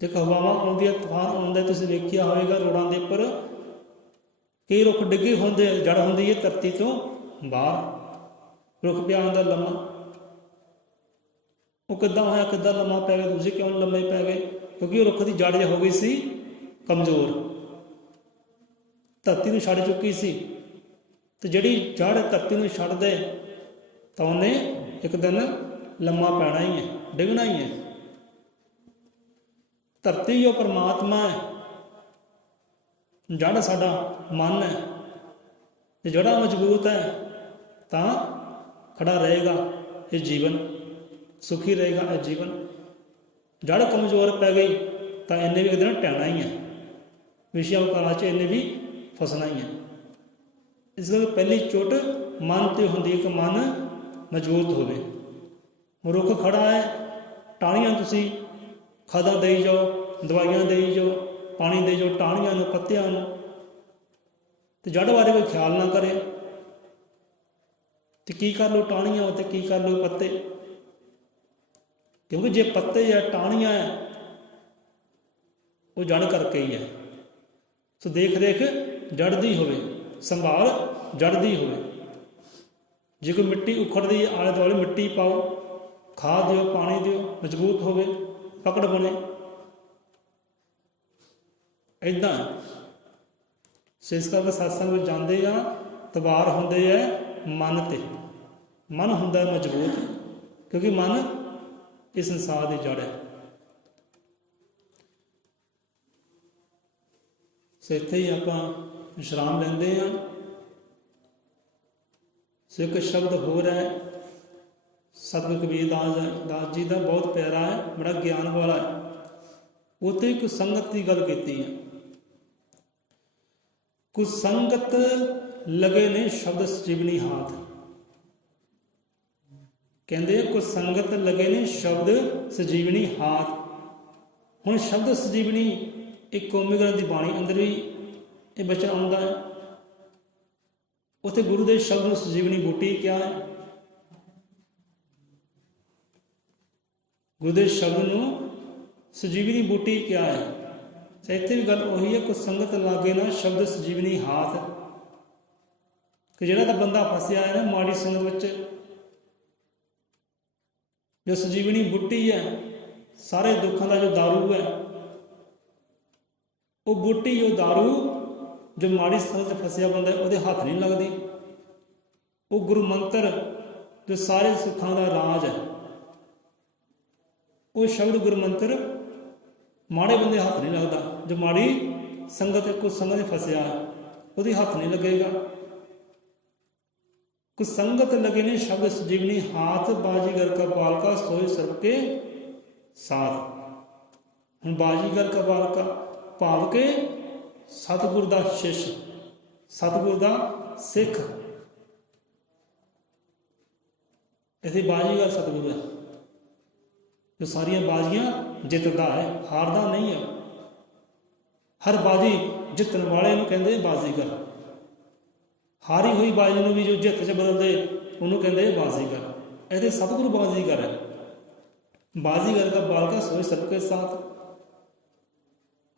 ਜੇ ਹਵਾਵਾਂ ਆਉਂਦੀਆਂ, ਤੂਫਾਨ ਆਉਂਦਾ, ਤੁਸੀਂ ਵੇਖਿਆ ਹੋਵੇਗਾ ਰੋਡਾਂ ਦੇ ਉੱਪਰ ਕਈ ਰੁੱਖ ਡਿੱਗੇ ਹੁੰਦੇ, ਜੜ ਹੁੰਦੀ ਹੈ ਧਰਤੀ ਤੋਂ ਬਾਹਰ, ਰੁੱਖ ਪਿਆ ਹੁੰਦਾ ਲੰਮਾ। ਉਹ ਕਿੱਦਾਂ ਹੋਇਆ, ਕਿੱਦਾਂ ਲੰਮਾ ਪੈ ਗਿਆ? ਤੁਸੀਂ ਕਿਉਂ ਲੰਮੇ ਪੈ ਗਏ? ਕਿਉਂਕਿ ਉਹ ਰੁੱਖ ਦੀ ਜੜ ਹੋ ਗਈ ਸੀ ਕਮਜ਼ੋਰ, ਧਰਤੀ ਨੂੰ ਛੱਡ ਚੁੱਕੀ ਸੀ। ਅਤੇ ਜਿਹੜੀ ਜੜ ਧਰਤੀ ਨੂੰ ਛੱਡ ਦੇ ਤਾਂ ਉਹਨੇ ਇੱਕ ਦਿਨ ਲੰਮਾ ਪੈਣਾ ਹੀ ਹੈ, ਡਿੱਗਣਾ ਹੀ ਹੈ। ਧਰਤੀ ਉਹ ਪਰਮਾਤਮਾ ਹੈ, ਜੜ ਸਾਡਾ ਮਨ ਹੈ। ਜੇ ਜੜ੍ਹਾਂ ਮਜ਼ਬੂਤ ਹੈ ਤਾਂ ਖੜਾ ਰਹੇਗਾ ਇਹ ਜੀਵਨ, ਸੁਖੀ ਰਹੇਗਾ ਇਹ ਜੀਵਨ। ਜੜ ਕਮਜ਼ੋਰ ਪੈ ਗਈ ਤਾਂ ਇਹਨੇ ਵੀ ਇੱਕ ਦਿਨ ਟਹਿਣਾ ਹੀ ਹੈ, ਵਿਸ਼ਿਆਂ ਵਿਕਾਰਾਂ 'ਚ ਇਹਨੇ ਵੀ ਫਸਣਾ ਹੀ ਹੈ। ਇਸ ਕਰਕੇ ਪਹਿਲੀ ਚੋਟ ਮਨ 'ਤੇ ਹੁੰਦੀ ਹੈ ਕਿ ਮਨ ਮਜ਼ਬੂਤ ਹੋਵੇ। ਰੁੱਖ ਖੜਾ ਹੈ, ਟਾਹਣੀਆਂ ਤੁਸੀਂ ਖਾਦਾਂ ਦੇਈ ਜਾਓ, ਦਵਾਈਆਂ ਦੇਈ ਜਾਓ, ਪਾਣੀ ਦੇਈ ਜਾਓ ਟਾਹਣੀਆਂ ਨੂੰ, ਪੱਤਿਆਂ ਨੂੰ, ਅਤੇ ਜੜ ਬਾਰੇ ਕੋਈ ਖਿਆਲ ਨਾ ਕਰੇ। ਅਤੇ ਕੀ ਕਰ ਲਓ ਟਾਹਣੀਆਂ ਉੱਤੇ, ਕੀ ਕਰ ਲਓ ਪੱਤੇ। ਕਿਉਂਕਿ ਜੇ ਪੱਤੇ ਜਾਂ ਟਾਹਣੀਆਂ ਹੈ ਉਹ ਜੜ ਕਰਕੇ ਹੀ ਹੈ। ਸੋ ਦੇਖ ਰੇਖ ਜੜ ਦੀ ਹੋਵੇ, ਸੰਭਾਲ ਜੜ ਦੀ ਹੋਵੇ। ਜੇ ਕੋਈ ਮਿੱਟੀ ਉਖੜਦੀ ਹੈ, ਆਲੇ ਦੁਆਲੇ ਮਿੱਟੀ ਪਾਓ, ਖਾਦ ਦਿਓ, ਪਾਣੀ ਦਿਓ, ਮਜ਼ਬੂਤ ਹੋਵੇ, ਪਕੜ ਬਣੇ। ਇੱਦਾਂ ਸੋ ਇਸ ਕਰਕੇ ਸਤਸੰਗ ਵਿੱਚ ਜਾਂਦੇ ਆ ਤਾਂ ਵਾਰ ਹੁੰਦੇ ਹੈ ਮਨ ਤੇ। ਮਨ ਹੁੰਦਾ ਮਜ਼ਬੂਤ, ਕਿਉਂਕਿ ਮਨ ਇਸ ਸੰਸਾਰ ਦੀ ਜੜ੍ਹ ਹੈ। ਸੋ ਇੱਥੇ ਹੀ ਆਪਾਂ ਵਿਸ਼ਰਾਮ ਲੈਂਦੇ ਹਾਂ। ਸੋ ਇੱਕ ਸ਼ਬਦ ਹੋਰ ਹੈ ਸਤਿਗੁਰੂ ਕਬੀਰ ਦਾਸ ਜੀ ਦਾ, ਬਹੁਤ ਪਿਆਰਾ ਹੈ, ਬੜਾ ਗਿਆਨ ਵਾਲਾ ਹੈ। ਉੱਥੇ ਇੱਕ ਸੰਗਤ ਦੀ ਗੱਲ ਕੀਤੀ ਹੈ। ਕੁਛ ਸੰਗਤ ਲਗੇ ਨੇ ਸ਼ਬਦ ਸਜੀਵਨੀ ਹਾਥ। ਕਹਿੰਦੇ ਕੁਛ ਸੰਗਤ ਲਗੇ ਨੇ ਸ਼ਬਦ ਸਜੀਵਨੀ ਹਾਥ। ਹੁਣ ਸ਼ਬਦ ਸਜੀਵਨੀ ਇੱਕ ਕੌਮੀ ਗ੍ਰੰਥ ਦੀ ਬਾਣੀ ਅੰਦਰ ਵੀ ਇਹ ਬਚਨ ਆਉਂਦਾ ਹੈ। ਉੱਥੇ ਗੁਰੂ ਦੇ ਸ਼ਬਦ ਨੂੰ ਸਜੀਵਨੀ ਬੂਟੀ ਕਿਹਾ ਹੈ। ਗੁਰੂ ਦੇ ਸ਼ਬਦ ਨੂੰ ਸਜੀਵਨੀ ਬੂਟੀ ਕਿਹਾ ਹੈ। ਤੇ ਇੱਥੇ ਵੀ ਗੱਲ ਉਹੀ ਹੈ, ਕੁਛ ਸੰਗਤ ਲਾਗੇ ਨਾ ਸ਼ਬਦ ਸਜੀਵਨੀ ਹਾਥ। ਕਿ ਜਿਹੜਾ ਤਾਂ ਬੰਦਾ ਫਸਿਆ ਹੈ ਨਾ ਮਾੜੀ ਸੰਗਤ ਵਿੱਚ, ਜੋ ਸਜੀਵਨੀ ਬੂਟੀ ਹੈ, ਸਾਰੇ ਦੁੱਖਾਂ ਦਾ ਜੋ ਦਾਰੂ ਹੈ, ਉਹ ਬੂਟੀ, ਜੋ ਦਾਰੂ, ਜੋ ਮਾੜੀ ਸੰਗਤ 'ਚ ਫਸਿਆ ਬੰਦਾ ਉਹਦੇ ਹੱਥ ਨਹੀਂ ਲੱਗਦੀ। ਉਹ ਗੁਰੂ ਮੰਤਰ ਜੋ ਸਾਰੇ ਸੁੱਖਾਂ ਦਾ ਰਾਜ ਹੈ, ਉਹ ਸ਼ਬਦ ਗੁਰੂ ਮੰਤਰ ਮਾੜੇ ਬੰਦੇ ਹੱਥ ਨਹੀਂ ਲੱਗਦਾ। ਜੋ ਮਾੜੀ ਸੰਗਤ ਕੁਝ ਸੰਗਤ 'ਚ ਫਸਿਆ ਉਹਦੇ ਹੱਥ ਨਹੀਂ ਲੱਗੇਗਾ। ਕੁਝ ਸੰਗਤ ਲਗੇ ਨੇ ਸ਼ਬਦ ਸਜੀਵਨੀ ਹਾਥ, ਬਾਜੀਗਰ ਕਾ ਬਾਲਕਾ ਸੋਏ ਸਰਬ ਕੇ ਸਾਥ। ਹੁਣ ਬਾਜੀਗਰ ਕਾ ਬਾਲਕਾ ਭਾਵ ਕੇ ਸਤਿਗੁਰ ਦਾ ਸ਼ਿਸ਼, ਸਤਿਗੁਰ ਦਾ ਸਿੱਖ। ਇੱਥੇ ਬਾਜੀਗਰ ਸਤਿਗੁਰੂ ਹੈ, ਜੋ ਸਾਰੀਆਂ ਬਾਜ਼ੀਆਂ ਜਿੱਤਦਾ ਹੈ, ਹਾਰਦਾ ਨਹੀਂ ਹੈ। ਹਰ ਬਾਜੀ ਜਿੱਤਣ ਵਾਲੇ ਨੂੰ ਕਹਿੰਦੇ ਬਾਜ਼ੀਗਰ। ਹਾਰੀ ਹੋਈ ਬਾਜੀ ਨੂੰ ਵੀ ਜੋ ਜਿੱਤ 'ਚ ਬਦਲਦੇ ਉਹਨੂੰ ਕਹਿੰਦੇ ਬਾਜ਼ੀਗਰ। ਇਹਦੇ ਸਤਿਗੁਰੂ ਬਾਜ਼ੀਗਰ ਹੈ। ਬਾਜ਼ੀਗਰ ਦਾ ਬਾਲਕਾ ਸੋਏ ਸਭ ਕੇ ਸਾਥ।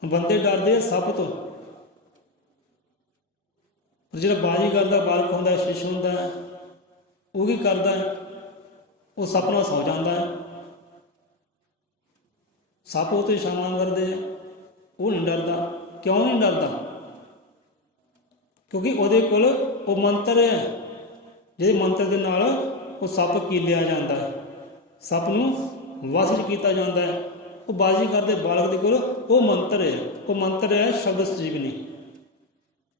ਬੰਦੇ ਡਰਦੇ ਆ ਸੱਪ ਤੋਂ, ਜਿਹੜਾ ਬਾਜ਼ੀਗਰ ਦਾ ਬਾਲਕ ਹੁੰਦਾ, ਸ਼ਿਸ਼ ਹੁੰਦਾ ਹੈ, ਉਹ ਕੀ ਕਰਦਾ ਹੈ? ਉਹ ਸੱਪ ਨਾਲ ਸੌ ਜਾਂਦਾ ਹੈ। ਸੱਪ ਉਹ 'ਤੇ ਛਾਲਾਂ ਕਰਦੇ ਆ, ਉਹ ਨਹੀਂ ਡਰਦਾ। ਕਿਉਂ ਨਹੀਂ ਡਰਦਾ? ਕਿਉਂਕਿ ਉਹਦੇ ਕੋਲ ਉਹ ਮੰਤਰ ਹੈ, ਜਿਹਦੇ ਮੰਤਰ ਦੇ ਨਾਲ ਉਹ ਸੱਪ ਕੀਲਿਆ ਜਾਂਦਾ ਹੈ, ਸੱਪ ਨੂੰ ਵਸ 'ਚ ਕੀਤਾ ਜਾਂਦਾ ਹੈ। ਉਹ ਬਾਜ਼ੀਗਰ ਦੇ ਬਾਲਕ ਦੇ ਕੋਲ ਉਹ ਮੰਤਰ ਹੈ। ਉਹ ਮੰਤਰ ਹੈ ਸ਼ਬਦ ਸਜੀਵਨੀ,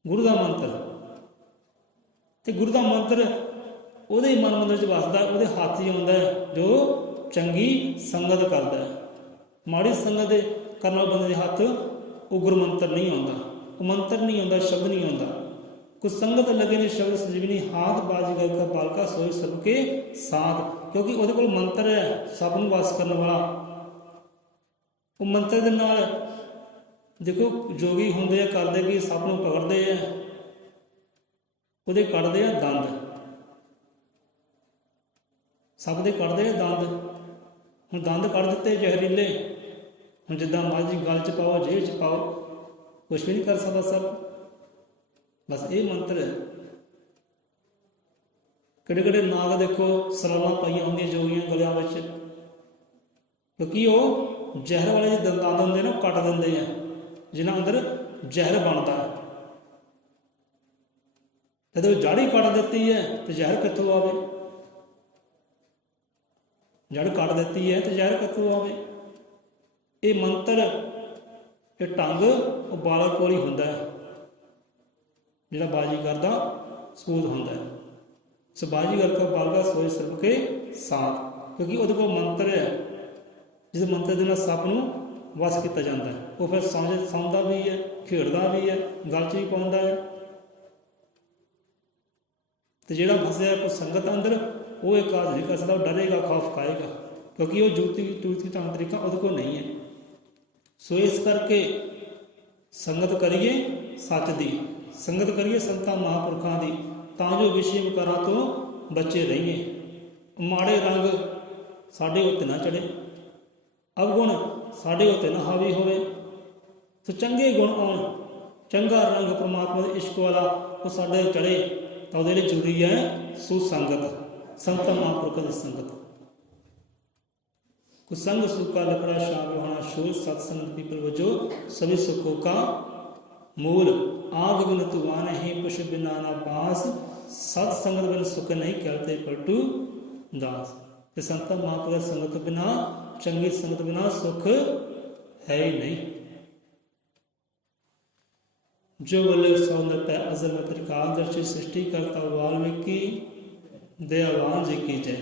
ਗੁਰੂ ਦਾ ਮੰਤਰ। ਤੇ ਗੁਰੂ ਦਾ ਮੰਤਰ ਉਹਦੇ ਹੀ ਮਨ ਮੰਦਰ 'ਚ ਵਸਦਾ, ਉਹਦੇ ਹੱਥ 'ਚ ਆਉਂਦਾ ਹੈ, ਜੋ ਚੰਗੀ ਸੰਗਤ ਕਰਦਾ ਹੈ। ਮਾੜੀ ਸੰਗਤ ਦੇ ਕਰਨ ਵਾਲੇ ਬੰਦੇ ਦੇ ਹੱਥ ਉਹ ਗੁਰੂ ਮੰਤਰ ਨਹੀਂ ਆਉਂਦਾ, ਉਹ ਮੰਤਰ ਨਹੀਂ ਆਉਂਦਾ, ਸ਼ਬਦ ਨਹੀਂ ਆਉਂਦਾ। ਕੁਛ ਸੰਗਤ ਲਗੇ ਨੇ ਸ਼ਬਦ ਸਜੀਵਨੀ ਹਾਥ, ਬਾਜ਼ੀਗਰ ਕਾ ਬਾਲਕਾ ਸੋਏ ਸਭ ਕੇ ਸਾਥ। ਕਿਉਂਕਿ ਉਹਦੇ ਕੋਲ ਮੰਤਰ ਹੈ, ਸਭ ਨੂੰ ਵਸ ਕਰਨ ਵਾਲਾ। ਉਹ ਮੰਤਰ ਦੇ ਨਾਲ ਦੇਖੋ ਜੋਗੀ ਹੁੰਦੇ ਆ, ਕਰਦੇ ਕਿ ਸਭ ਨੂੰ ਪਕੜਦੇ ਆ, ਉਹਦੇ ਕੱਢਦੇ ਆ ਦੰਦ, ਸਭ ਦੇ ਕੱਢਦੇ ਆ ਦੰਦ। ਹੁਣ ਦੰਦ ਕੱਢ ਦਿੱਤੇ ਜ਼ਹਿਰੀਲੇ, ਹੁਣ ਜਿੱਦਾਂ ਮਰਜ਼ੀ ਗਲ 'ਚ ਪਾਓ, ਜੇਬ 'ਚ ਪਾਓ, ਕੁਛ ਵੀ ਨਹੀਂ ਕਰ ਸਕਦਾ ਸਰ। ਬਸ ਇਹ ਮੰਤਰ ਹੈ। ਕਿਹੜੇ ਕਿਹੜੇ ਨਾਗ ਦੇਖੋ ਸਲਾਲਾਂ ਪਾਈਆਂ ਹੁੰਦੀਆਂ ਜੋਗੀਆਂ ਗਲਿਆਂ ਵਿੱਚ, ਕਿਉਂਕਿ ਉਹ ਜ਼ਹਿਰ ਵਾਲੇ ਜਿਹੇ ਦੰਦ ਹੁੰਦੇ ਨੇ ਉਹ ਕੱਟ ਦਿੰਦੇ ਆ, ਜਿਨ੍ਹਾਂ ਅੰਦਰ ਜ਼ਹਿਰ ਬਣਦਾ ਹੈ। ਜਦੋਂ ਜੜ ਹੀ ਕੱਟ ਦਿੱਤੀ ਹੈ ਤੇ ਜ਼ਹਿਰ ਕਿੱਥੋਂ ਆਵੇ? ਜੜ ਕੱਟ ਦਿੱਤੀ ਹੈ ਤੇ ਜ਼ਹਿਰ ਕਿੱਥੋਂ ਆਵੇ? ਇਹ ਮੰਤਰ, ਇਹ ਢੰਗ ਉਹ ਬਾਲਕ ਕੋਲ ਹੀ ਹੁੰਦਾ ਹੈ, ਜਿਹੜਾ ਬਾਜ਼ੀਗਰ ਦਾ ਸੂਦ ਹੁੰਦਾ ਹੈ। ਸੋ ਬਾਜ਼ੀਗਰ ਕਾ ਬਾਲਕਾ ਸੋਏ ਸਰਬ ਕੇ ਸਾਥ। ਕਿਉਂਕਿ ਉਹਦੇ ਕੋਲ ਮੰਤਰ ਹੈ, ਜਿਸ ਮੰਤਰ ਦੇ ਨਾਲ ਸੱਪ ਨੂੰ ਵਸ ਕੀਤਾ ਜਾਂਦਾ ਹੈ। ਉਹ ਫਿਰ ਸੌਂਦਾ ਵੀ ਹੈ, ਖੇਡਦਾ ਵੀ ਹੈ, ਗਲ 'ਚ ਵੀ ਪਾਉਂਦਾ ਹੈ। ਤੇ ਜਿਹੜਾ ਫਸਿਆ ਕੋਈ ਸੰਗਤ ਅੰਦਰ, ਉਹ ਇਹ ਕਾਜ ਨਹੀਂ ਕਰ ਸਕਦਾ, ਉਹ ਡਰੇਗਾ, ਖੌਫ ਖਾਏਗਾ, ਕਿਉਂਕਿ ਉਹ ਜੂਤੀ ਢੰਗ ਤਰੀਕਾ ਉਹਦੇ ਕੋਲ ਨਹੀਂ ਹੈ। ਸੋ ਇਸ ਕਰਕੇ ਸੰਗਤ ਕਰੀਏ ਸੱਚ ਦੀ, ਸੰਗਤ ਕਰੀਏ ਸੰਤਾਂ ਮਹਾਂਪੁਰਖਾਂ ਦੀ, ਤਾਂ ਜੋ ਵਿਸ਼ੇ ਵਿਕਾਰਾਂ ਤੋਂ ਬਚੇ ਰਹੀਏ। ਮਾੜੇ ਰੰਗ ਸਾਡੇ ਉੱਤੇ ਨਾ ਚੜੇ, ਅਵਗੁਣ ਸਾਡੇ ਉੱਤੇ ਨਾ ਹਾਵੀ ਹੋਵੇ। ਸੋ ਚੰਗੇ ਗੁਣ ਆਉਣ, ਚੰਗਾ ਰੰਗ ਪਰਮਾਤਮਾ ਦੇ ਇਸ਼ਕ ਵਾਲਾ ਉਹ ਸਾਡੇ ਚੜੇ, ਤਾਂ ਉਹਦੇ ਲਈ ਜ਼ਰੂਰੀ ਹੈ ਸੁਸੰਗਤ, ਸੰਤਾਂ ਮਹਾਂਪੁਰਖਾਂ ਦੀ ਸੰਗਤ। ਕੁਸੰਗ ਸੁੱਕਾ ਲਕੜਾ ਸ਼ਾਮ ਹੋਣਾ ਸ਼ੋਰ, ਸਤਸੰਗ ਪੀਪਲ ਵਜੋ ਸਭੀ ਸੁੱਖੋਂ ਕਾ ਮੂਲ ਆਗ ਬਿਨ ਤੁਆ ਨਹੀਂ ਪੁਛ ਬਿਨਾ ਨਾ ਬਾਸ ਸਤ ਸੰਗਤ ਬਿਨ ਸੁਖ ਨਹੀਂ ਕਰਤੇ ਪਲਟੂ ਦਾਸ। ਤੇ ਸੰਤਾਂ ਮਹਾਂਪੁਰਖ ਸੰਗਤ ਬਿਨਾ, ਚੰਗੀ ਸੰਗਤ ਬਿਨਾ ਸੁਖ ਹੈ ਹੀ ਨਹੀਂ। ਜੋ ਬੋਲੇ ਸੋ ਨਿਰਭੈ ਅਜ਼ਲ ਮੈਂ ਤ੍ਰਿਕਾਲ ਦਰਸ਼ੀ ਸ੍ਰਿਸ਼ਟੀ ਕਰਤਾ ਵਾਲਮੀਕੀ ਦਇਆਵਾਨ ਜੀ ਕੀ ਜੈ।